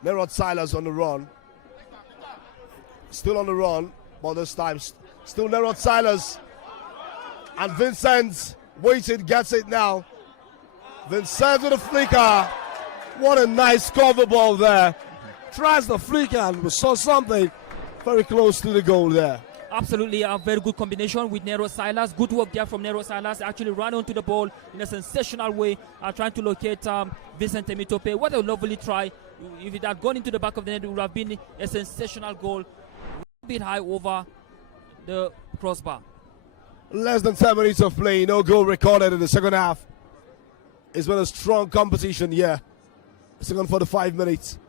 Nerod Silas on the run. Still on the run, but this time still Nerod Silas. And Vincent waiting, gets it now. Vincent with a flicker. What a nice cover ball there. Tries the flicker and we saw something very close to the goal there. Absolutely a very good combination with Nero Silas. Good work there from Nero Silas. Actually ran onto the ball in a sensational way, trying to locate Vincent Temitope. What a lovely try. If it had gone into the back of the net, it would have been a sensational goal. A bit high over the crossbar. Less than 10 minutes of play, no goal recorded in the second half. It's been a strong competition, yeah. Second 45 minutes.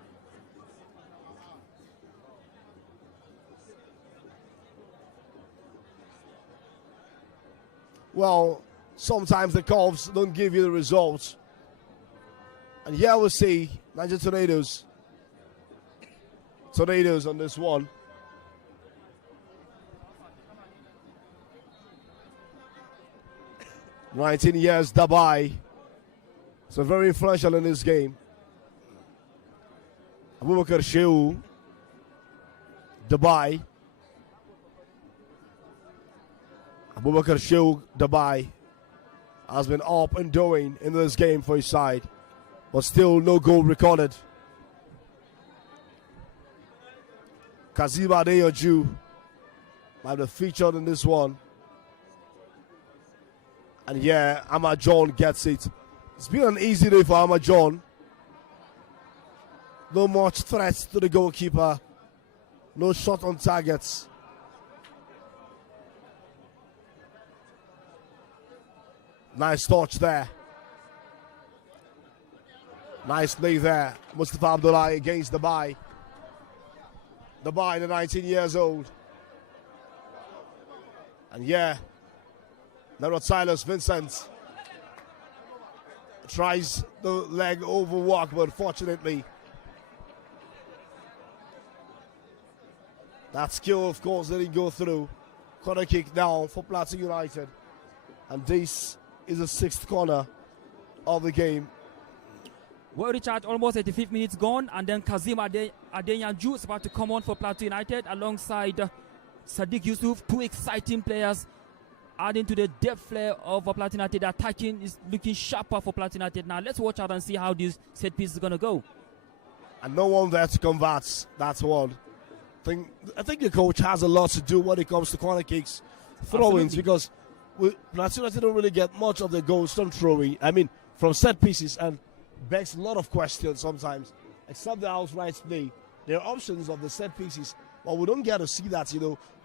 Well, sometimes the calves don't give you the results. And here we'll see Niger Tornadoes. Tornadoes on this one. (19 years Dabai). So very influential in this game. Abubakar Shehu, Dabai. Abubakar Shehu, Dabai has been up and doing in this game for his side, but still no goal recorded. Kazim Adeyoju might be featured in this one. And yeah, Ahmad John gets it. It's been an easy day for Ahmad John. No much threats to the goalkeeper. No shot on targets. Nice touch there. Nice play there. Mustafa Abdullahi against Dabai. Dabai, the 19 years old. And yeah, now Silas Vincent tries the leg overwalk, but fortunately that skill, of course, didn't go through. Corner kick now for Plateau United. And this is the 6th corner of the game. Well, Richard, almost 85 minutes gone, and then Kazim Adeyanju is about to come on for Plateau United alongside Sadiq Yusuf, 2 exciting players, adding to the depth flair of Plateau United. The attacking is looking sharper for Plateau United. Now let's watch out and see how this set piece is going to go. And no one there to convert that one. I think the coach has a lot to do when it comes to corner kicks, throw-ins, because Plateau United don't really get much of the goals from throwing. I mean, from set pieces, and begs a lot of questions sometimes, except the outright play. There are options of the set pieces, but we don't get to see that,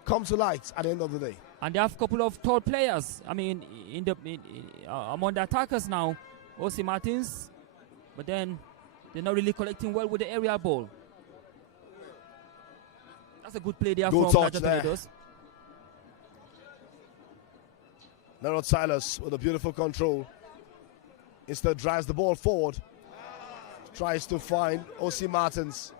come to light at the end of the day. And they have a couple of tall players. I mean, among the attackers now, O.C. Martins, but then they're not really collecting well with the area ball. That's a good play there from Niger Tornadoes. Narod Silas with a beautiful control. Instead drives the ball forward. Tries to find O.C. Martins.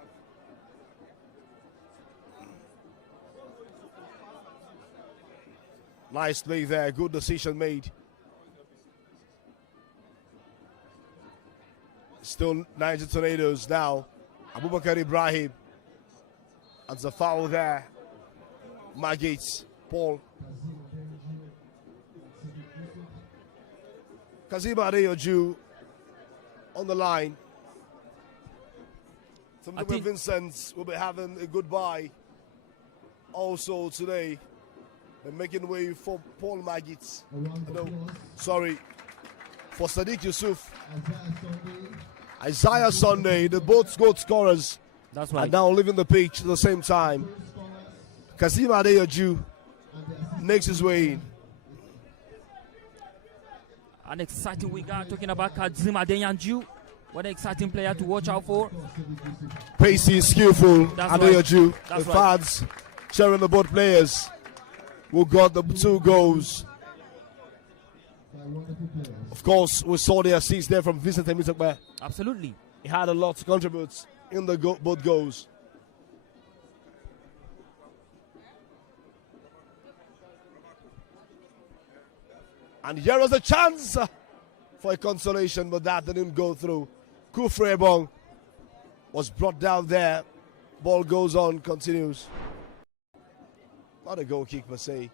Nice play there. Good decision made. Still Niger Tornadoes now. Abubakar Ibrahim. And the foul there. Magates. Paul. Kazim Adeyoju on the line. Something Vincent will be having a goodbye also today. They're making way for Paul Magits. No, sorry, for Sadiq Yusuf. Isaiah Sunday, the both goal scorers. That's right. Are now leaving the pitch at the same time. Kazim Adeyoju makes his way in. An exciting winger, talking about Kazim Adeyanju. What an exciting player to watch out for. Pacey, skillful, Adeyanju. That's the right. fans cheering the both players who got the 2 goals. Of course, we saw the assist there from Vincent Emitokbe. Absolutely. He had a lot to contribute in the both goals. And here was a chance for a consolation, but that didn't go through. Kufre Ebong was brought down there. Ball goes on, continues. Not a goal kick per se.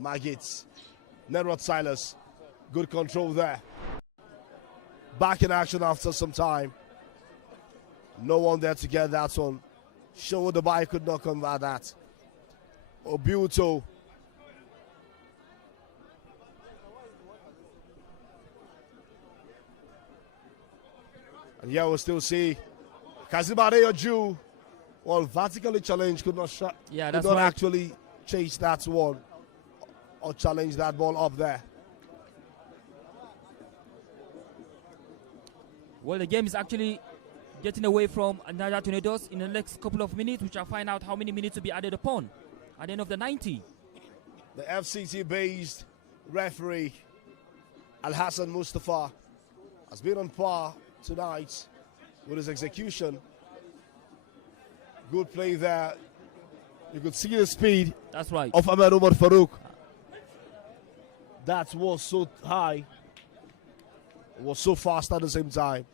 Magits. Nerod Silas. Good control there. Back in action after some time. No one there to get that one. Show the bike could not convert that. Obuto. And here we'll still see Kazim Adeyoju, well, vertically challenged, could not actually chase that one or challenge that ball up there. Well, the game is actually getting away from Niger Tornadoes in the next couple of minutes, which I'll find out how many minutes will be added upon at the end of the 90. The FCT-based referee Al Hassan Mustafa has been on par tonight with his execution. Good play there. You could see the speed That's right. of Ahmed Umar Farouk. That was so high. It was so fast at the same time.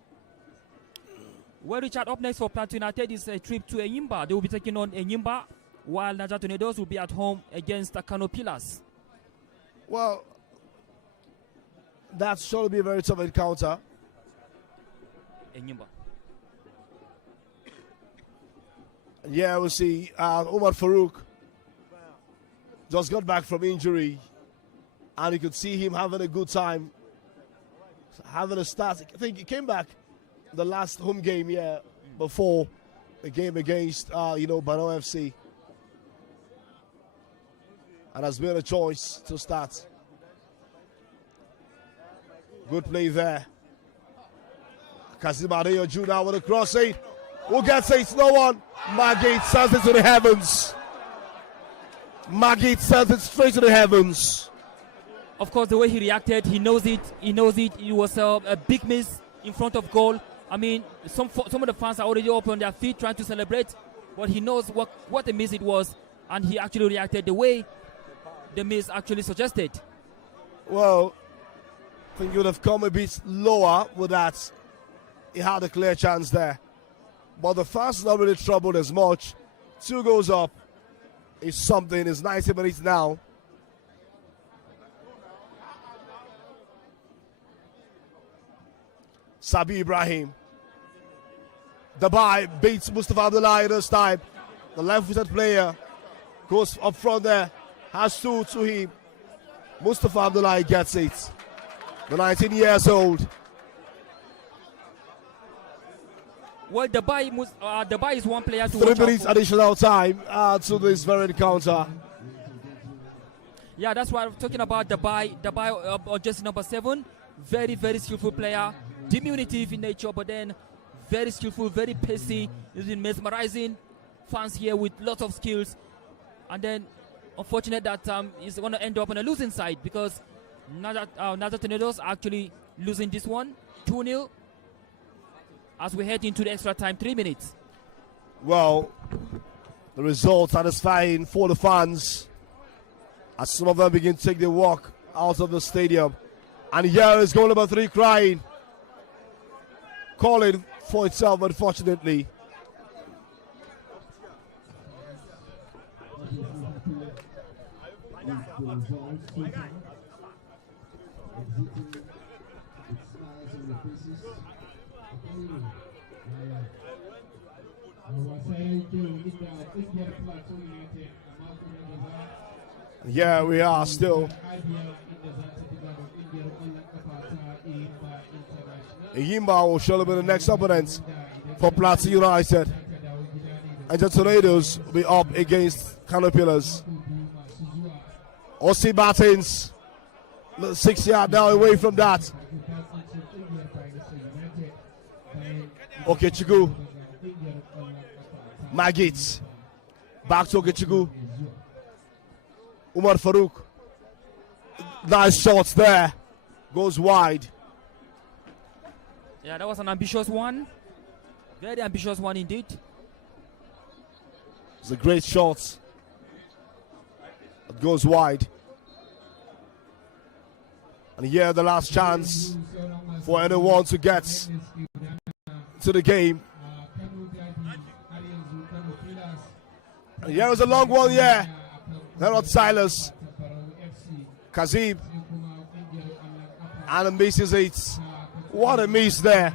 Well, Richard, up next for Plateau United is a trip to Enyimba. They will be taking on Enyimba, while Niger Tornadoes will be at home against the Kano Pillars. Well, that's sure to be a very tough encounter. Enyimba. Yeah, we see Umar Farouk just got back from injury, and you could see him having a good time, having a start. I think he came back the last home game, before the game against, Bano FC, and has made a choice to start. Good play there. Kazim Adeyoju now with a crossing. Who gets it? No one. Magid sends it to the heavens. Magid sends it straight to the heavens. Of course, the way he reacted, he knows it. He knows it. It was a big miss in front of goal. I mean, some of the fans are already up on their feet trying to celebrate, but he knows what a miss it was, and he actually reacted the way the miss actually suggested. Well, I think he would have come a bit lower with that. He had a clear chance there. But the fans not really troubled as much. 2 goals up is something. It's 90 minutes now. Sabi Ibrahim. Dabai beats Mustafa Abdullahi this time. The left-footed player goes up front there. Has to him. Mustafa Abdullahi gets it. The 19 years old. Well, Dabai is one player to 3 watch out minutes for. additional time to this very encounter. Yeah, that's why I'm talking about Dabai. Dabai, just number 7. Very, very skillful player. Diminutive in nature, but then very skillful, very pacey. He's been mesmerizing fans here with lots of skills. And then, unfortunate that he's going to end up on a losing side, because Niger Tornadoes are actually losing this one 2-0 as we head into the extra time, 3 minutes. Well, the result satisfying for the fans as some of them begin to take their walk out of the stadium. And here is goal number 3 crying, calling for itself, unfortunately. Yeah, we are still. Yimba will surely be the next opponent for Plateau United. And the Tornadoes will be up against Kano Pillars. Osi Martins, 6 yards now away from that. Okechukwu. Magid. Back to Okechukwu. Umar Farouk. Nice shots there. Goes wide. Yeah, that was an ambitious one. Very ambitious one indeed. It's a great shot. It goes wide. And here the last chance for anyone to get to the game. And here is a long one, yeah. Herod Silas. Kazib. And misses it. What a miss there.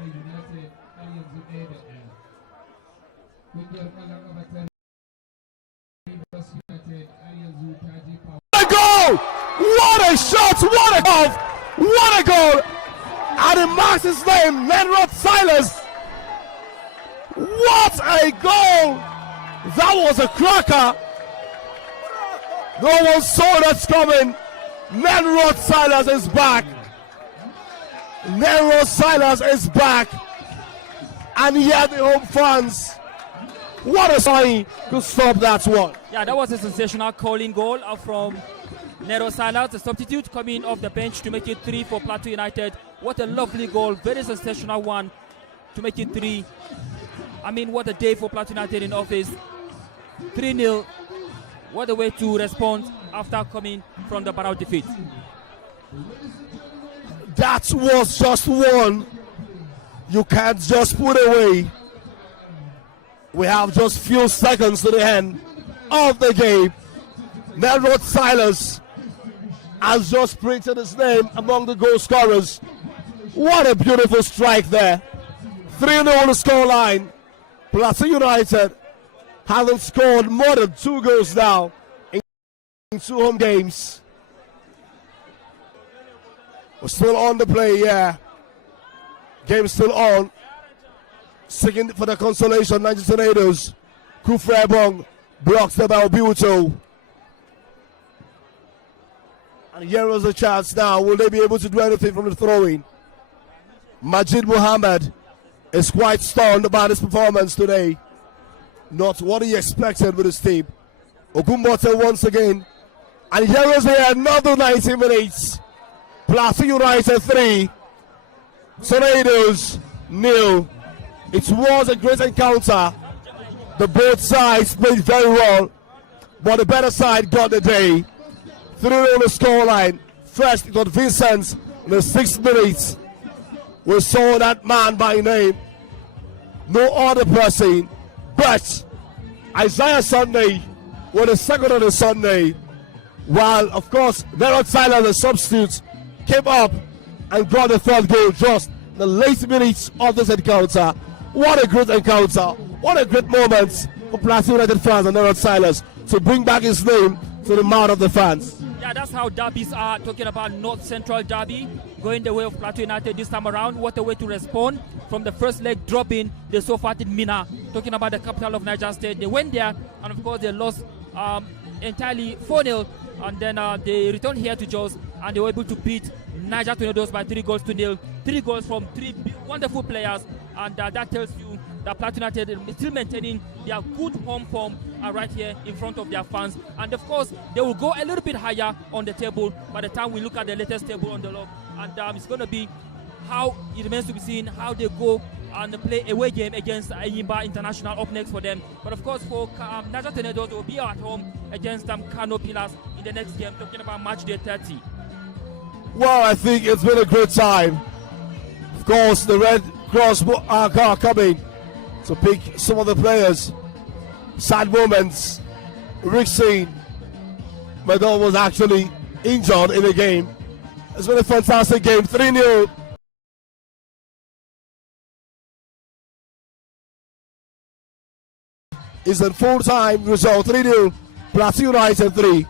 What a goal! What a shot! What a goal! What a goal! And it marks his name, Herod Silas. What a goal! That was a cracker. No one saw that coming. Herod Silas is back. Herod Silas is back. And here the home fans. What a sign to stop that one. Yeah, that was a sensational calling goal from Nero Salas, the substitute, coming off the bench to make it 3 for Plateau United. What a lovely goal, very sensational one to make it 3. I mean, what a day for Plateau United in office. 3-0. What a way to respond after coming from the Barrow defeat. That was just one. You can't just put away. We have just few seconds to the end of the game. Melrose Silas has just printed his name among the goal scorers. What a beautiful strike there. 3-0 on the scoreline. Plateau United haven't scored more than 2 goals now in 2 home games. We're still on the play, yeah. Game still on. Seeking for the consolation, Niger Tornadoes. Kufre Bong blocks the ball, Buto. And here is a chance now. Will they be able to do anything from the throw-in? Majid Muhammad is quite stunned about his performance today. Not what he expected with his team. Ogumbote once again. And here is another 90 minutes. Plateau United 3. Tornadoes 0. It was a great encounter. The both sides played very well, but the better side got the day. 3-0 on the scoreline. First, it was Vincent in the 6th minute. We saw that man by name. No other person but Isaiah Sunday with the second on the Sunday. While, of course, Nero Tyler, the substitute, came up and got the 3rd goal just in the late minutes of this encounter. What a great encounter. What a great moment for Plateau United fans and Nero Silas to bring back his name to the mouth of the fans. Yeah, that's how derbies are. Talking about North Central derby, going the way of Plateau United this time around. What a way to respond from the first leg dropping the Sofated Mina. Talking about the capital of Niger State. They went there and of course they lost entirely 4-0, and then they returned here to Jos and they were able to beat Niger Tornadoes by 3-0. 3 goals from 3 wonderful players, and that tells you that Plateau United is still maintaining their good home form right here in front of their fans. And of course, they will go a little bit higher on the table by the time we look at the latest table on the log. And it's going to be how it remains to be seen how they go and play away game against Ayimba International up next for them. But of course, for Niger Tornadoes, they will be at home against Kano Pillars in the next game, talking about match day 30. Well, I think it's been a great time. Of course, the Red Cross are coming to pick some of the players. Sad moments. Rixie Madon was actually injured in the game. It's been a fantastic game. 3-0. Is a full-time result. 3-0. Plateau United 3.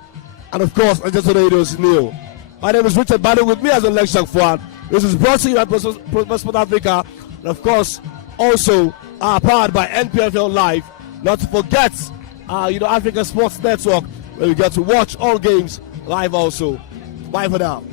And of course, Niger Tornadoes 0. My name is Richard Badu, with me as a lecture fan. This is brought to you at Sport Africa. And of course, also powered by NPFL Live. Not to forget, Africa Sports Network, where you get to watch all games live also. Bye for now.